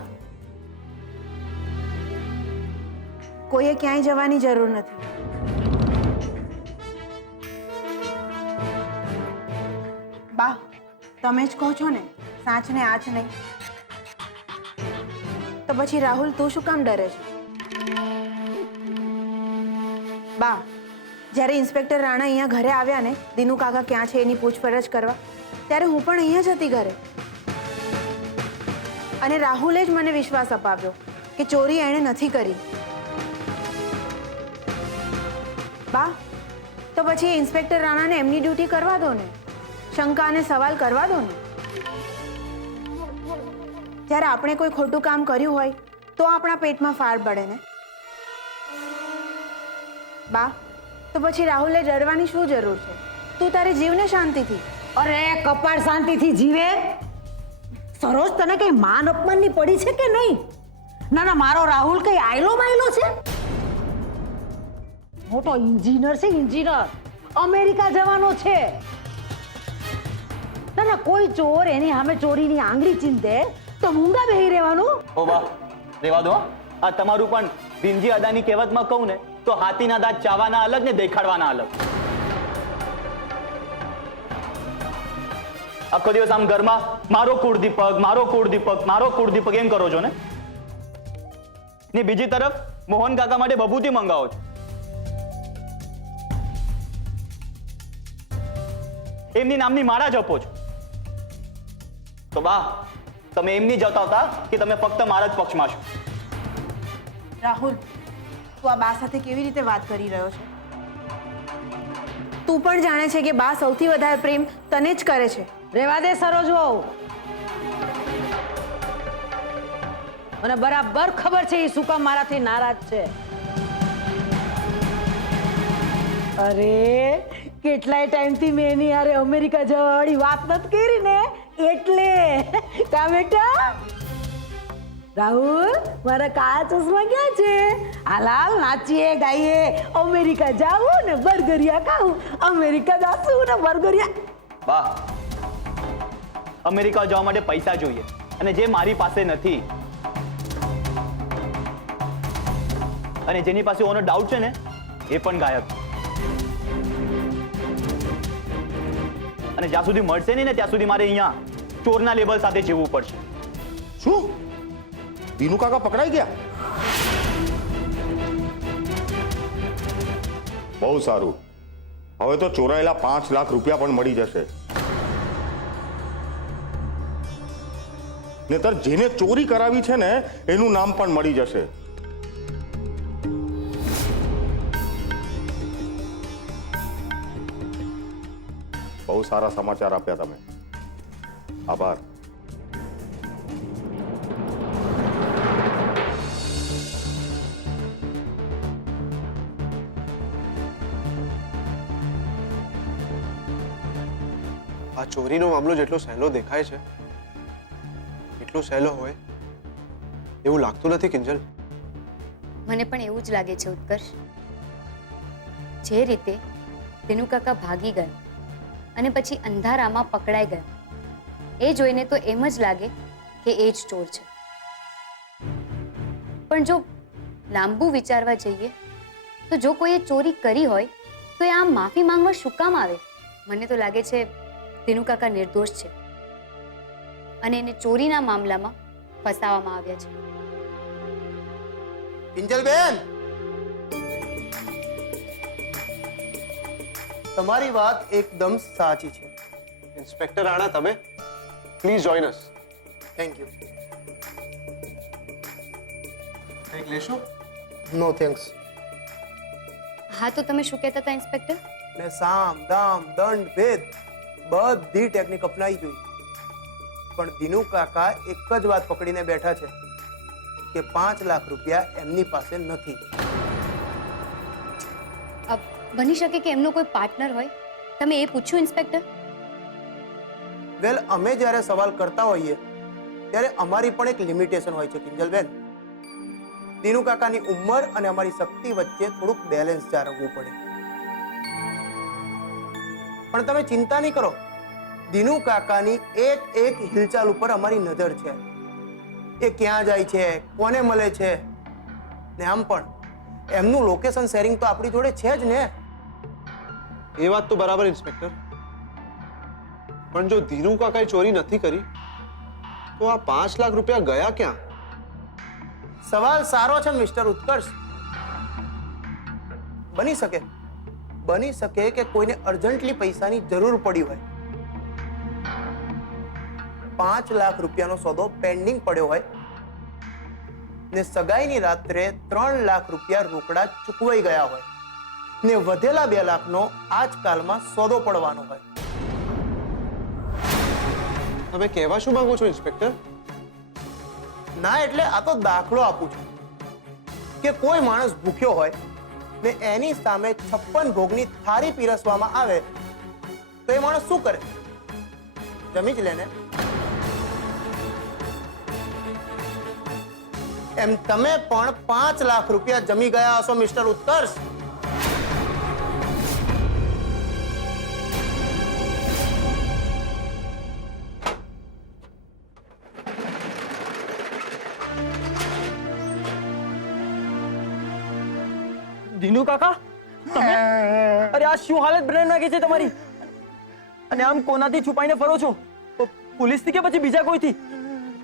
કોઈએ ક્યાંય જવાની જરૂર નથી. બા, તમે જ કહો છો ને, સાચ ને આચ નહીં. તો પછી રાહુલ, તું શું કામ ડરે છે? બા, જ્યારે ઇન્સ્પેક્ટર રાણા અહીંયા ઘરે આવ્યા ને દિનુ કાકા ક્યાં છે એની પૂછપરછ કરવા, ત્યારે હું પણ અહીંયા જ હતી ઘરે. અને રાહુલે જ મને વિશ્વાસ અપાવ્યો કે ચોરી એણે નથી કરી. બા તો પછી ઇન્સ્પેક્ટર રાણાને એમની ડ્યુટી કરવા દો ને, શંકા અને સવાલ કરવા દો ને. જ્યારે આપણે કોઈ ખોટું કામ કર્યું હોય તો આપણા પેટમાં ફાર પડે ને. બા તો પછી રાહુલે ડરવાની શું જરૂર છે? તું તારે જીવને શાંતિથી. અરે કપાળ શાંતિથી જીવે. સરોજ તને કઈ માન અપમાનની પડી છે કે નહીં? ના ના, મારો રાહુલ કઈ આયલો માયલો છે? મોટો એન્જિનિયર છે, એન્જિનિયર. અમેરિકા જવાનો છે. ના ના, કોઈ ચોર એની સામે ચોરીની આંગળી ચીંધે તો મૂંગા બેહી રહેવાનું. ઓ વાહ, રેવા દો. આ તમારું પણ ભીમજી અદાની કહેવતમાં કહું ને તો હાથીના દાંત ચાવાના અલગ ને દેખાડવાના અલગ. આખો દિવસ આમ ઘરમાં મારો કુળદીપક, મારો કુળદીપક, મારો કુળદીપક એમ કરો છો ને બીજી તરફ મોહન કાકા માટે બબૂતી મંગાવો છો. એમની નામની માળા જપો છો. તો બા તમે એમની જતાવતા કે તમે ફક્ત મારા જ પક્ષમાં છો. રાહુલ, તું આ બા સાથે કેવી રીતે વાત કરી રહ્યો છે? તું પણ જાણે છે કે બા સૌથી વધારે પ્રેમ તને જ કરે છે. રેવા દે સરોજ વહુ. મને બરાબર ખબર છે એ શું કામ મારાથી નારાજ છે. અરે કેટલાય ટાઈમથી મેં એની હારે અમેરિકા જવા વાળી વાત નથી કરી ને, એટલે. કા બેટા? રાહુલ, મારા કાળા ચશ્મા ક્યાં છે? હાલાલ નાચીએ ગાઈએ, અમેરિકા જાવું ને બર્ગરિયા ખાવું, અમેરિકા જાશું ને બર્ગરિયા. બા અમેરિકા જવા માટે પૈસા જોઈએ અને જે મારી પાસે નથી. અને જેની પાસે ઓનો ડાઉટ છે ને એ પણ ગાયબ. અને જ્યાં સુધી મળશે નહીં ને ત્યાં સુધી મારે અહીંયા ચોરના લેબલ સાથે જીવવું પડશે. શું દીનુ કાકા પકડાઈ ગયા? બહુ સારું, હવે તો ચોરાયેલા 5 લાખ રૂપિયા પણ મળી જશે. નહીતર જેને ચોરી કરાવી છે ને એનું નામ પણ મળી જશે. બહુ સારા સમાચાર આપ્યા તમે, આભાર. આ ચોરીનો મામલો જેટલો સહેલો દેખાય છે એટલો સહેલો હોય એવું લાગતું નથી કિંજલ. મને પણ એવું જ લાગે છે ઉત્કર્ષ. જે રીતે તેનું કાકા ભાગી ગયા અને પછી અંધારામાં પકડાઈ ગયા, એ જોઈને તો એમ જ લાગે કે એ જ ચોર છે. પણ જો લાંબુ વિચારવા જઈએ તો જો કોઈએ ચોરી કરી હોય તો એ આમ માફી માંગવા શું કામ આવે? મને તો લાગે છે તેનું કાકા નિર્દોષ છે અને એને ચોરીના મામલામાં ફસાવવામાં આવ્યા છે. કિંજલબેન, તમારી વાત એકદમ સાચી છે. ઇન્સ્પેક્ટર રાણા, તમે please join us. Thank you. કંઈક લેશો? No thanks. હા, તો તમે શું કહેતા હતા ઇન્સ્પેક્ટર? મેં સામ દામ દંડ ભેદ બધી ટેકનિક અપનાવી જોઈ, પણ દિનુ કાકા એક જ વાત પકડીને બેઠા છે કે 5 લાખ રૂપિયા એમની પાસે નથી. બની શકે કે એમનો કોઈ પાર્ટનર હોય. તમે એ પૂછ્યું ઇન્સ્પેક્ટર? વેલ, અમે જ્યારે સવાલ કરતા હોઈએ ત્યારે અમારી પણ એક લિમિટેશન હોય છે કિંજલબેન. દિનુ કાકાની ઉંમર અને અમારી શક્તિ વચ્ચે થોડુંક બેલેન્સ જાળવવું પડે. પણ તમે ચિંતા નહીં કરો, દિનુ કાકાની એક એક હિલચાલ ઉપર અમારી નજર છે. એ ક્યાં જાય છે, કોને મળે છે, ને આમ પણ એમનું લોકેશન શેરિંગ તો આપણી જોડે છે જ ને. એ વાત તો બરાબર ઇન્સ્પેક્ટર, પણ જો ધીરુ કાકાએ ચોરી નથી કરી તો આ 5 લાખ રૂપિયા ગયા ક્યાં? સવાલ સારો છે મિસ્ટર ઉત્કર્ષ. બની શકે કે કોઈને અર્જન્ટલી પૈસાની જરૂર પડી હોય. 5 લાખ રૂપિયાનો સોદો પેન્ડિંગ પડ્યો હોય ને સગાઈની રાત્રે 3 લાખ રૂપિયા રોકડા ચૂકવાઈ ગયા હોય. ને વધેલા 2 લાખનો આજકાલમાં સોદો પડવાનો હોય. તમે કહેવા શું માંગો છો ઇન્સ્પેક્ટર? ના એટલે આ તો દાખલો આપું છું કે કોઈ માણસ ભૂખ્યો હોય ને એની સામે 56 ભોગની થાળી પીરસવામાં આવે તો એ માણસ શું કરે? જમી જ લે ને. એમ તમે પણ 5 લાખ રૂપિયા જમી ગયા હશો મિસ્ટર ઉત્કર્ષ. દિનુ કાકા તમે અરે આ શું હાલત બનાવી નાખી છે તમારી? અને આમ કોનાથી છુપાઈને ફરો છો? પોલીસથી કે પછી બીજા કોઈથી?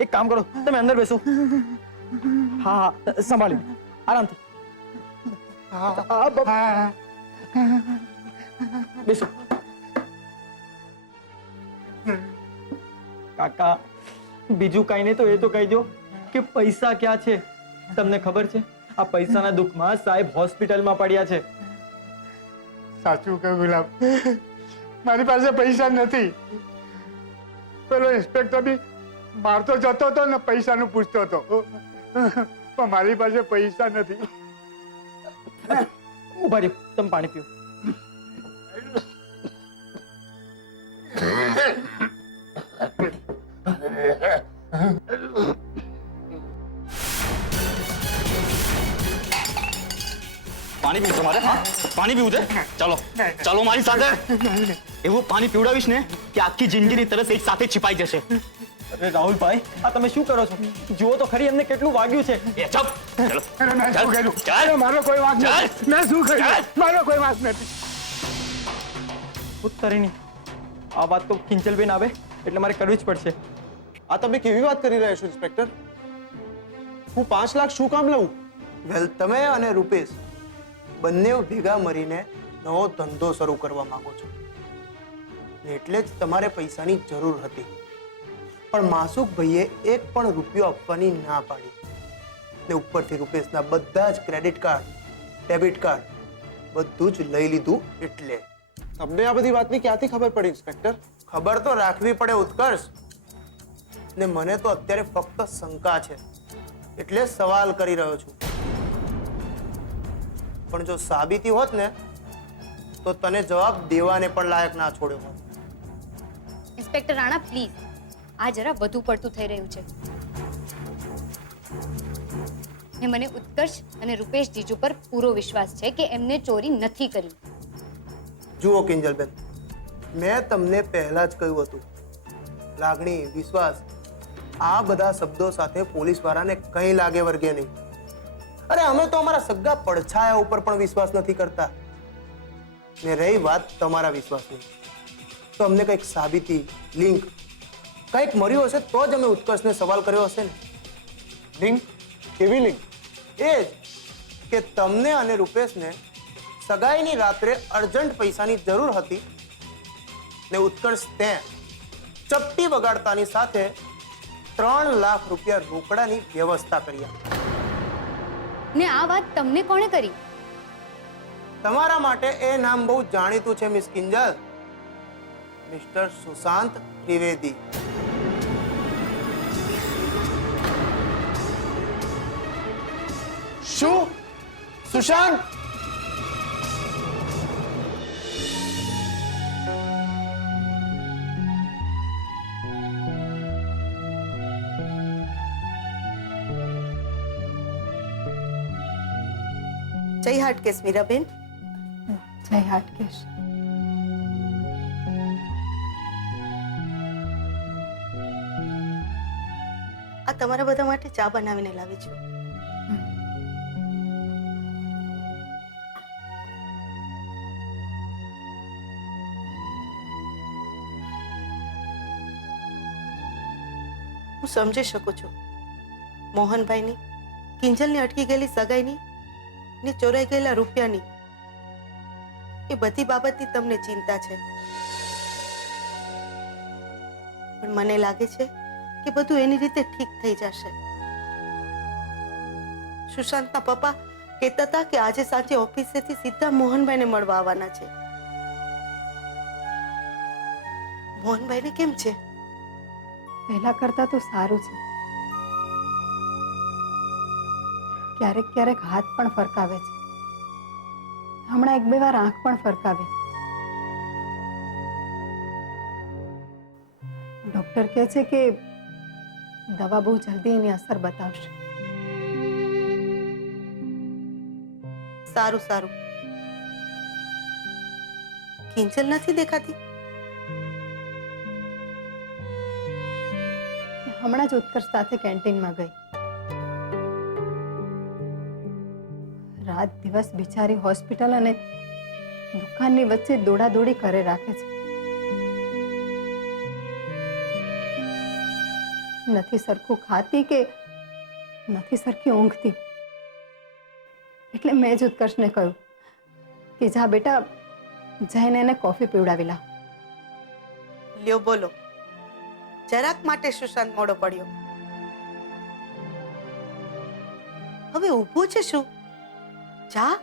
એક કામ કરો, તમે અંદર બેસો. હા હા સંભાળી આરામથી. બેસો. કાકા બીજું કઈ નહીં તો એ તો કહી દો કે પૈસા ક્યાં છે? તમને ખબર છે આ પૈસાના દુઃખમાં સાહેબ હોસ્પિટલમાં પડ્યા છે. સાચું કહ્યું ગુલાબ, મારી પાસે પૈસા નથી. પેલો ઇન્સ્પેક્ટર બી મારતો જતો હતો ને પૈસાનું પૂછતો હતો, પણ મારી પાસે પૈસા નથી. ઉભા રહ્યો, તમે પાણી પીઓ. પાણી પીવું તમારે? હા પાણી પીવું છે? ચાલો ચાલો મારી સાથે. એવું પાણી પીવડાવીશ ને કે આખી જિંદગીની તરસ એક સાથે छिपाઈ જશે. અરે રાહુલભાઈ, આ તમે શું કરો છો? જુઓ તો ખરી એમને કેટલું વાગ્યું છે. એ ચપ. ચાલો મેં શું કર્યું? મારો કોઈ વાંક નથી. મેં શું કર્યું? મારો કોઈ વાંક નથી. ઉત્તરીની આ વાત તો કિંજલબેન આવે એટલે મારે કરવી જ પડશે. આ તમે કેવી વાત કરી રહ્યા છો ઇન્સ્પેક્ટર? હું 5 લાખ શું કામ લઉં? વેલ, તમે અને રૂપેશ બંને ભેગા મળીને નવો ધંધો શરૂ કરવા માંગો છો ને એટલે જ તમારે પૈસાની જરૂર હતી. પણ માસુક ભાઈએ એક પણ રૂપિયો આપવાની ના પાડી ને ઉપરથી રૂપેશના બધા જ ક્રેડિટ કાર્ડ, ડેબિટ કાર્ડ બધું જ લઈ લીધું. એટલે તમને આ બધી વાતની ક્યાંથી ખબર પડી ઇન્સ્પેક્ટર? ખબર તો રાખવી પડે ઉત્કર્ષ, ને મને તો અત્યારે ફક્ત શંકા છે એટલે સવાલ કરી રહ્યો છું. પણ જો સાબિતી હોત ને તો તને જવાબ દેવાને પણ લાયક ના છોડ્યો હોત. ઇન્સ્પેક્ટર રાણા પ્લીઝ, આ જરા વધુ પડતું થઈ રહ્યું છે. ને મને ઉત્કર્ષ અને રૂપેશ જીજુ પર પૂરો વિશ્વાસ છે કે એમને ચોરી નથી કરી. જુઓ કિંજલબેન, મેં તમને પહેલા જ કહ્યું હતું, લાગણી, વિશ્વાસ આ બધા શબ્દો સાથે પોલીસ વાળાને કંઈ લાગે વર્ગે નહીં. અરે અમે તો અમારા સગા પડછાયા ઉપર પણ વિશ્વાસ નથી કરતા. ને રહી વાત તમારા વિશ્વાસની, તો અમને કંઈક સાબિતી, લિંક કંઈક મળ્યું હશે તો જ અમે ઉત્કર્ષને સવાલ કર્યો હશે ને. લિંક? કેવી લિંક? એ જ કે તમને અને રૂપેશને સગાઈની રાત્રે અર્જન્ટ પૈસાની જરૂર હતી ને ઉત્કર્ષ તે ચપટી વગાડતાની સાથે 3 લાખ રૂપિયા રોકડાની વ્યવસ્થા કરી આપી. ને આ વાત તમને કોણે કરી? તમારા માટે એ નામ બહુ જાણીતું છે મિસ કિંજલ, મિસ્ટર સુશાંત ત્રિવેદી. શું? સુશાંત? જય હાટકેશ મીરાબેન. જય હાટકેશ. આ તમારા બધા માટે ચા બનાવીને લાવી છું. હું સમજી શકું છું મોહનભાઈની, કિંજલની અટકી ગયેલી સગાઈની ને ચોરાઈ ગયેલા રૂપિયાની, એ બધી બાબતની તમને ચિંતા છે. પણ મને લાગે છે કે બધું એની રીતે ઠીક થઈ જશે. સુશાંતના પપ્પા કહેતા હતા કે આજે સાંજે ઓફિસેથી સીધા મોહનભાઈને મળવા આવવાના છે. મોહનભાઈને કેમ છે? પહેલા કરતા તો સારું છે. ક્યારેક ક્યારેક હાથ પણ ફરકાવે છે. હમણાં એક બે વાર આંખ પણ ફરકાવી. ડોક્ટર કહે છે કે દવા બહુ જલ્દી એની અસર બતાવશે. સારું સારું. કિંજલ નથી દેખાતી? હમણાં જ ઉત્કર્ષ સાથે કેન્ટીનમાં ગઈ. રાત દિવસ બિચારી હોસ્પિટલ અને દુકાનની વચ્ચે દોડાદોડી કરે રાખે છે. નથી સરખું ખાતી કે નથી સરખી ઊંઘતી. એટલે મેં જ ઉત્કર્ષને કહ્યું કે જા બેટા, જઈને એને કોફી પીવડાવી લા. લ્યો બોલો, જરાક માટે સુશાંત મોડો પડ્યો. હવે ઊભો છે શું? જા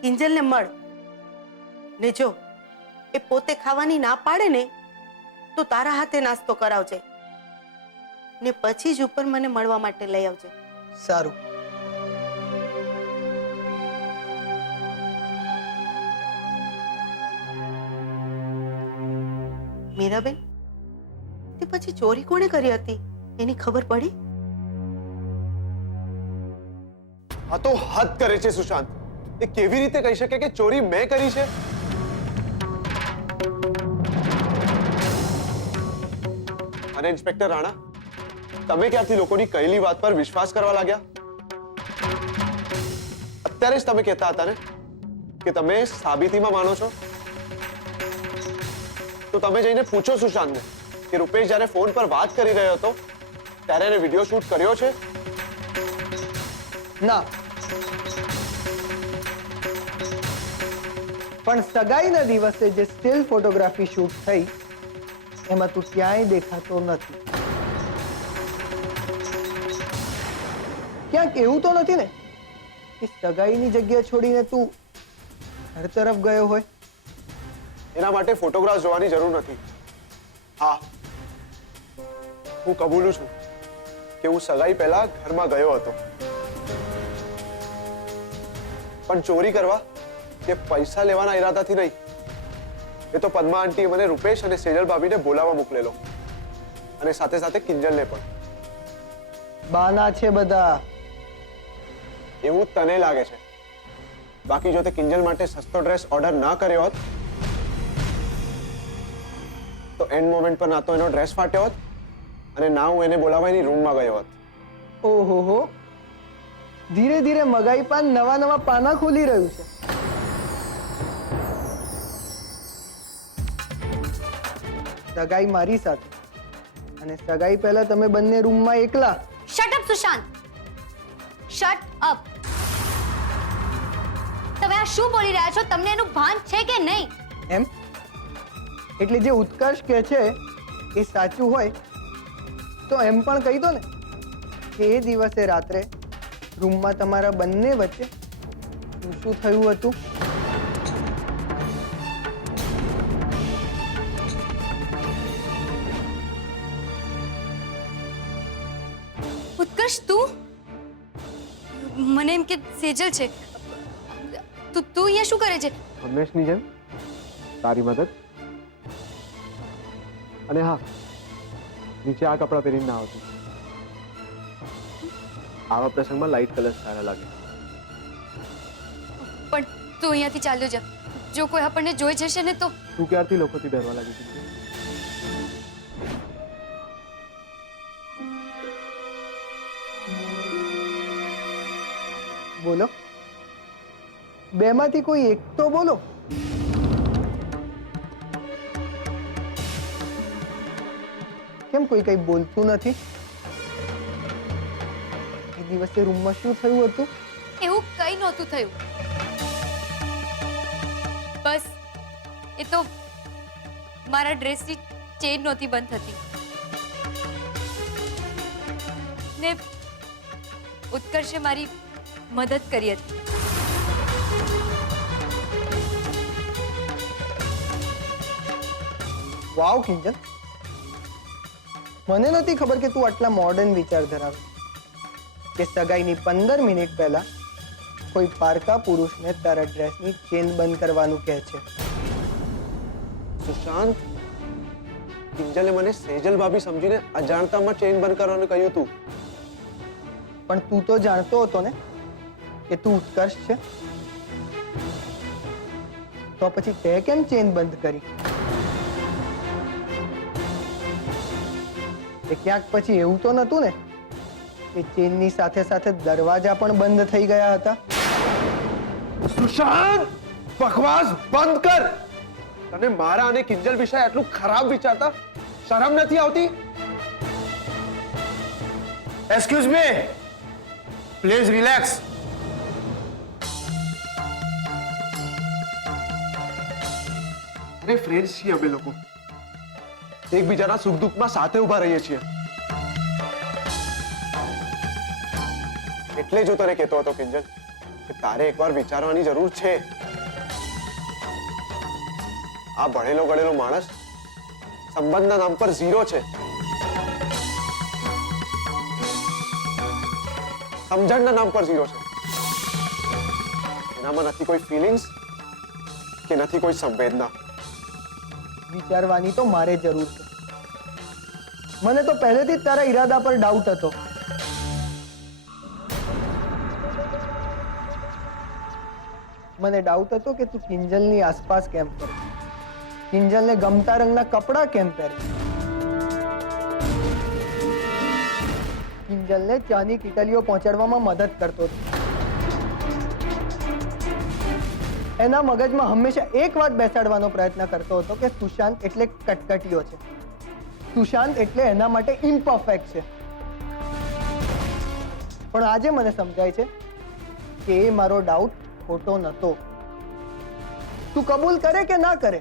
કિંજલને મળ. ને જો એ પોતે ખાવાની ના પાડે ને તો તારા હાથે નાસ્તો કરાવજે, ને પછી જ ઉપર મને મળવા માટે લઈ આવજે. સારું. મીરાબેન, તે પછી ચોરી કોણે કરી હતી એની ખબર પડી? આ તો હદ કરે છે સુશાંત. એ કેવી રીતે કહી શકે કે ચોરી મેં કરી છે? અને ઇન્સ્પેક્ટર રાણા, તમે ક્યારથી લોકોની કહેલી વાત પર વિશ્વાસ કરવા લાગ્યા? અત્યારે જ તમે કહેતા હતા ને કે તમે સાબિતીમાં માનો છો. તો તમે જઈને પૂછો સુશાંતને કે રૂપેશ જ્યારે ફોન પર વાત કરી રહ્યો હતો ત્યારે એને વિડીયો શૂટ કર્યો છે? ના, પણ સગાઈના દિવસે જે સ્ટીલ ફોટોગ્રાફી શૂટ થઈ એમાં તું ક્યાંય દેખાતો નથી. ક્યાંક એવું તો નથી ને કે સગાઈની જગ્યા છોડીને તું ઘર તરફ ગયો હોય? એના માટે ફોટોગ્રાફ્સ જોવાની જરૂર નથી. હા, હું કબૂલું છું કે હું સગાઈ પહેલા ઘરમાં ગયો હતો, પણ ચોરી કરવા કે પૈસા લેવાના ઈરાદાથી નહીં. એ તો પદ્મા આંટીએ મને રૂપેશ અને સેજલ ભાભીને બોલાવવા મોકલેલો, અને સાથે સાથે કિંજલને પણ. બાના છે બધા. એવું તને લાગે છે. બાકી જો તે કિંજલ માટે સસ્તો ડ્રેસ ઓર્ડર ના કર્યો હોત તો એન્ડ મોમેન્ટ પર ના તો એનો ડ્રેસ ફાટ્યો હોત અને ના હું એને બોલાવવા એની રૂમમાં ગયો હોત. ઓહો, ધીરે ધીરે મગાઈ પાન નવા નવા પાના ખોલી રહ્યું છે. સગાઈ મારી સાથે, અને સગાઈ પહેલા તમે બંને રૂમમાં એકલા. Shut up Sushant, shut up. તમે આ શું બોલી રહ્યા છો? તમને એનું ભાન છે કે નહીં? એમ એટલે જે ઉત્કર્ષ કહે છે એ સાચું હોય તો એમ પણ કહી દો ને કે એ દિવસે રાત્રે રૂમમાં તમારા બંને વચ્ચે શું થયું હતું? ઉત્કર્ષ, તું મને એમ કે સેજલ છે. તું અહીંયા શું કરે છે? હંમેશની જેમ તારી મદદ. અને હા, નીચે આ કપડાં પહેરીને ના આવતું. આવા પ્રસંગમાં લાઇટ કલર સારા લાગે. પણ તું અહીંયાથી ચાલ્યો જા. જો કોઈ આપણને જોઈ જશે ને તો. તું ક્યારથી લોકોથી ડરવા લાગી હતી? બોલો, બેમાંથી કોઈ એક તો બોલો. કેમ કોઈ કઈ બોલતું નથી? એ દિવસે રૂમમાં શું થયું હતું? એવું કઈ નહોતું થયું. બસ એ તો મારા ડ્રેસની ચેન નહોતી બંધ થતી ને ઉત્કર્ષે મારી મદદ કરી હતી. વાવ કિંજલ, મને નથી ખબર કે તું આટલા મોડર્ન વિચાર ધરાવે કે સગાઈની 15 મિનિટ પહેલા કોઈ પારકા પુરુષને તારા ડ્રેસની ચેન બંધ કરવાનું કહે છે. સુશાંત, કિંજલે મને સેજલ ભાભી સમજીને અજાણતામાં ચેન બંધ કરવાનું કહ્યું હતું. પણ તું તો જાણતો હતો ને કે તું ઉત્કર્ષ છે, તો પછી તે કેમ ચેન બંધ કરી? એ ક્યાંક પછી એવું તો નતું ને કે ચેનની સાથે સાથે દરવાજા પણ બંધ થઈ ગયા હતા? સુશાંત, બકવાસ બંધ કર. તને મારા અને કિંજલ વિશે આટલું ખરાબ વિચારતા શરમ નથી આવતી? Excuse me, please relax. અરે ફ્રેન્ડ્સ છીએ અમે લોકો, એકબીજાના સુખ દુઃખમાં સાથે ઉભા રહીએ છીએ. એટલે જ હું તને કહેતો હતો કિંજલ કે તારે એકવાર વિચારવાની જરૂર છે. આ ભણેલો ગણેલો માણસ સંબંધના નામ પર ઝીરો છે. સમજણના નામ પર ઝીરો છે. એનામાં નથી કોઈ ફિલિંગ્સ કે નથી કોઈ સંવેદના. વિચારવાની તો મારે જરૂર છે. મને તો પહેલેથી જ તારા ઈરાદા પર ડાઉટ હતો. મને ડાઉટ હતો કે તું કિંજલની આસપાસ કેમ ફરે, કિંજલને ગમતા રંગના કપડા કેમ પહેરે, કિંજલને ચાની કીટલીઓ પહોંચાડવામાં મદદ કરતો હતો. એના મગજમાં હંમેશા એક વાત બેસાડવાનો પ્રયત્ન કરતો હતો કે સુશાંત એટલે કટકટીયો છે, સુશાંત એટલે એના માટે ઇમ્પરફેક્ટ છે. પણ આજે મને સમજાય છે કે એ મારો ડાઉટ ખોટો નહોતો. તું કબૂલ કરે કે ના કરે,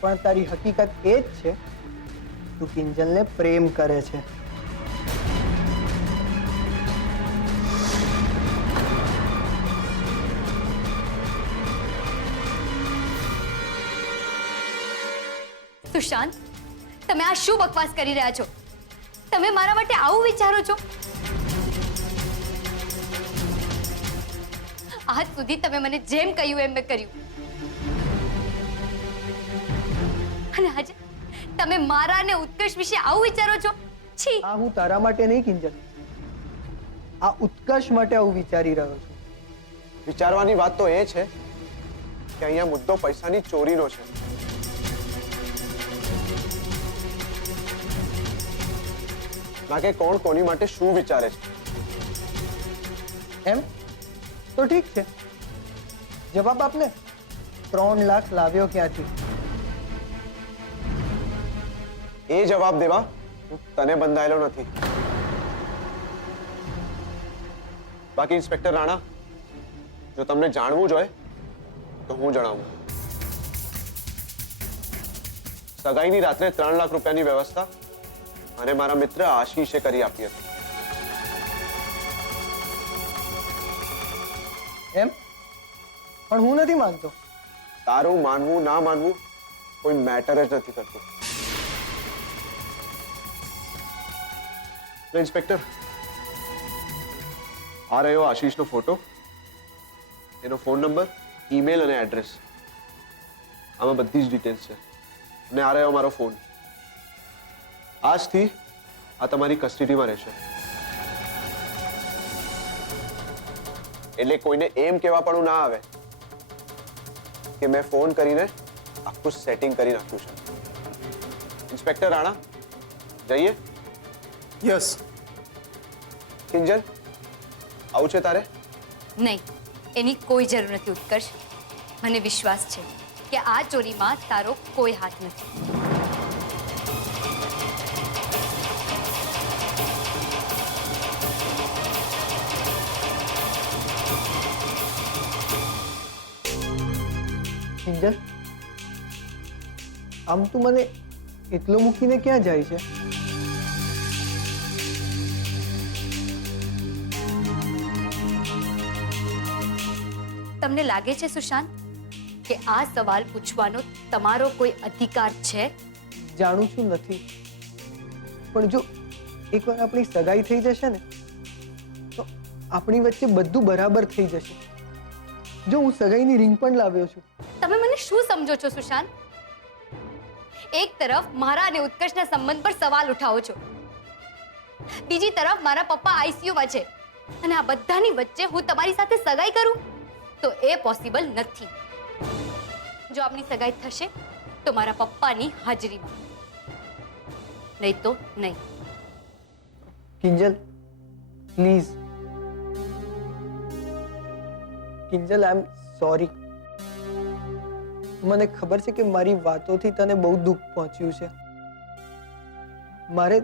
પણ તારી હકીકત એ જ છે, તું કિંજલને પ્રેમ કરે છે. સુશાંત, તમે આ શું બકવાસ કરી રહ્યા છો? તમે મારા માટે આવું વિચારો છો? આજ સુધી તમે મને જેમ કહ્યું એમ મેં કર્યું, અને આજે તમે મારા અને ઉત્કર્ષ વિશે આવું વિચારો છો? છી! આ હું તારા માટે નહીં કિંજલ, આ ઉત્કર્ષ માટે આવું વિચારી રહ્યો છું. વિચારવાની વાત તો એ છે કે અહીંયા મુદ્દો પૈસાની ચોરીનો છે. ના કે કોણ કોની માટે શું વિચારે છે. એમ તો ઠીક છે, જવાબ આપને. 3 લાખ લાવ્યો ક્યાંથી? એ જવાબ દેવા હું તને બંધાયેલો નથી. બાકી ઇન્સ્પેક્ટર રાણા, જો તમને જાણવું જોઈએ તો હું જણાવું. સગાઈની રાત્રે 3 લાખ રૂપિયાની વ્યવસ્થા અને મારા મિત્ર આશીષે કરી આપી હતી. એમ? પણ હું નથી માનતો. તારું માનવું ના માનવું કોઈ મેટર જ નથી કરતું. ઇન્સ્પેક્ટર, આ રહ્યો આશીષનો ફોટો, એનો ફોન નંબર, ઈમેલ અને એડ્રેસ. આમાં બધી જ ડિટેલ્સ છે. અને આ રહ્યો મારો ફોન. આજથી આ તમારી કસ્ટડીમાં રહેશે. એટલે કોઈને એમ કહેવા પણ ના આવે કે મેં ફોન કરીને આખું સેટિંગ કરી નાખ્યું છે. ઇન્સ્પેક્ટર રાણા, જઈએ? યસ. કિંજલ, આવું છે તારે? નહીં, એની કોઈ જરૂર નથી ઉત્કર્ષ. મને વિશ્વાસ છે કે આ ચોરીમાં તારો કોઈ હાથ નથી. કિંજલ, આમ તું મને એટલો મૂકીને ક્યાં જાય છે? તમને લાગે છે સુશાંત કે આ સવાલ પૂછવાનો તમારો કોઈ અધિકાર છે? જાણું છું નથી, પણ જો એકવાર આપણી સગાઈ થઈ જશે ને તો આપણી વચ્ચે બધું બરાબર થઈ જશે. જો હું સગાઈની રિંગ પણ લાવ્યો છું. તમે મને શું સમજો છો સુશાંત? એક તરફ મારા અને ઉત્કર્ષના સંબંધ પર સવાલ ઉઠાવો છો, બીજી તરફ મારા પપ્પા આઈસીયુમાં છે, અને આ બધાની વચ્ચે હું તમારી સાથે સગાઈ કરું તો એ પોસિબલ નથી. જો આપની સગાઈ થશે તો મારા પપ્પાની હાજરીમાં, નહીં તો નહીં. Kinjal please, Kinjal I am sorry. મને ખબર છે કે મારી વાતોથી તને બહુ દુઃખ પહોંચ્યું છે. મારે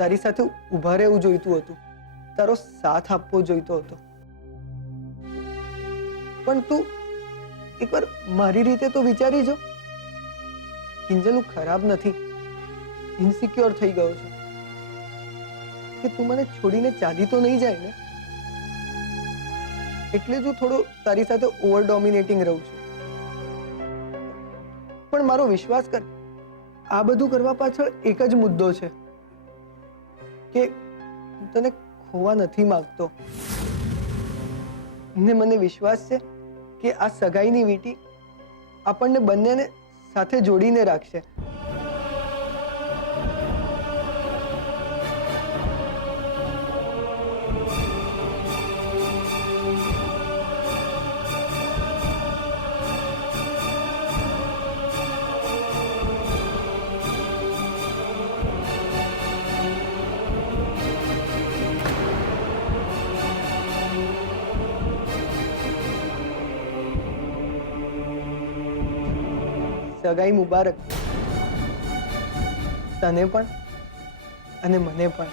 તારી સાથે ઊભા રહેવું જોઈતું હતું, તારો સાથ આપવો જોઈતો હતો, પણ તું એકવાર મારી રીતે તો વિચારી જો. કિંજલ હું ખરાબ નથી, ઇન્સિક્યોર થઈ ગયો છું કે તું મને છોડીને ચાલી તો નહીં જાય ને, એટલે જ હું થોડો તારી સાથે ઓવર ડોમિનેટિંગ રહું છું. પણ મારો વિશ્વાસ કર, આ બધું કરવા પાછળ એક જ મુદ્દો છે કે હું તને ખોવા નથી માંગતો, ને મને વિશ્વાસ છે કે આ સગાઈની વીંટી આપણને બંનેને સાથે જોડીને રાખશે. સગાઈ મુબારક, તને પણ અને મને પણ.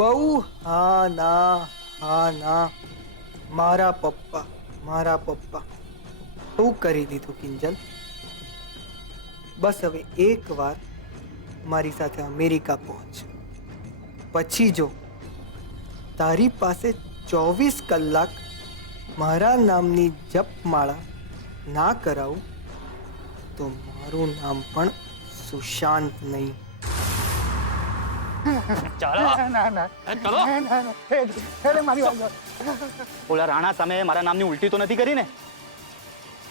બહુ હા ના મારા પપ્પા બહુ કરી દીધું કિંજલ. બસ હવે એકવાર મારી સાથે અમેરિકા પહોંચ, પછી જો તારી પાસે 24 કલાક મારા નામની જપમાળા ના કરાવું તો મારું નામ પણ સુશાંત નહીં. ઓલા રાણા સામે મારા નામની ઉલટી તો નથી કરી ને?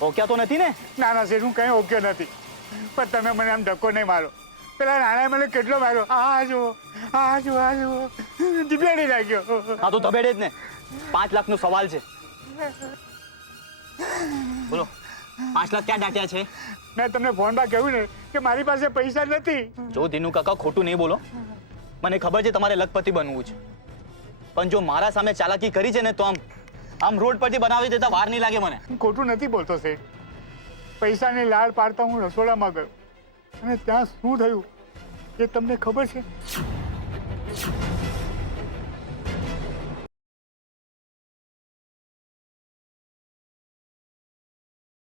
ઓક્યા તો નથી ને? ના ના શેઠ, હું કઈ ઓક્યો નથી, પણ તમે મને આમ ધક્કો નહીં મારો. પેલા રાણાએ મને કેટલો માર્યો, આ જુઓ ધીબેડી નાખ્યો. હા તો ધબેડે જ ને, 5 લાખનો સવાલ છે. બોલો 5 લાખ ક્યાં દાટ્યા છે? મેં તમને ફોનમાં કહ્યું ને કે મારી પાસે પૈસા નથી. જો દિનુ કાકા ખોટું નહીં બોલો, મને ખબર છે તમારે લખપતિ બનવું છે, પણ જો મારા સામે ચાલાકી કરી છે ને તો આમ રોડ પરથી બનાવી દેતા વાર નહીં લાગે મને. હું ખોટું નથી બોલતો શેઠ. પૈસાની લાડ પાડતા હું રસોડામાં ગયો અને ત્યાં શું થયું એ તમને ખબર છે?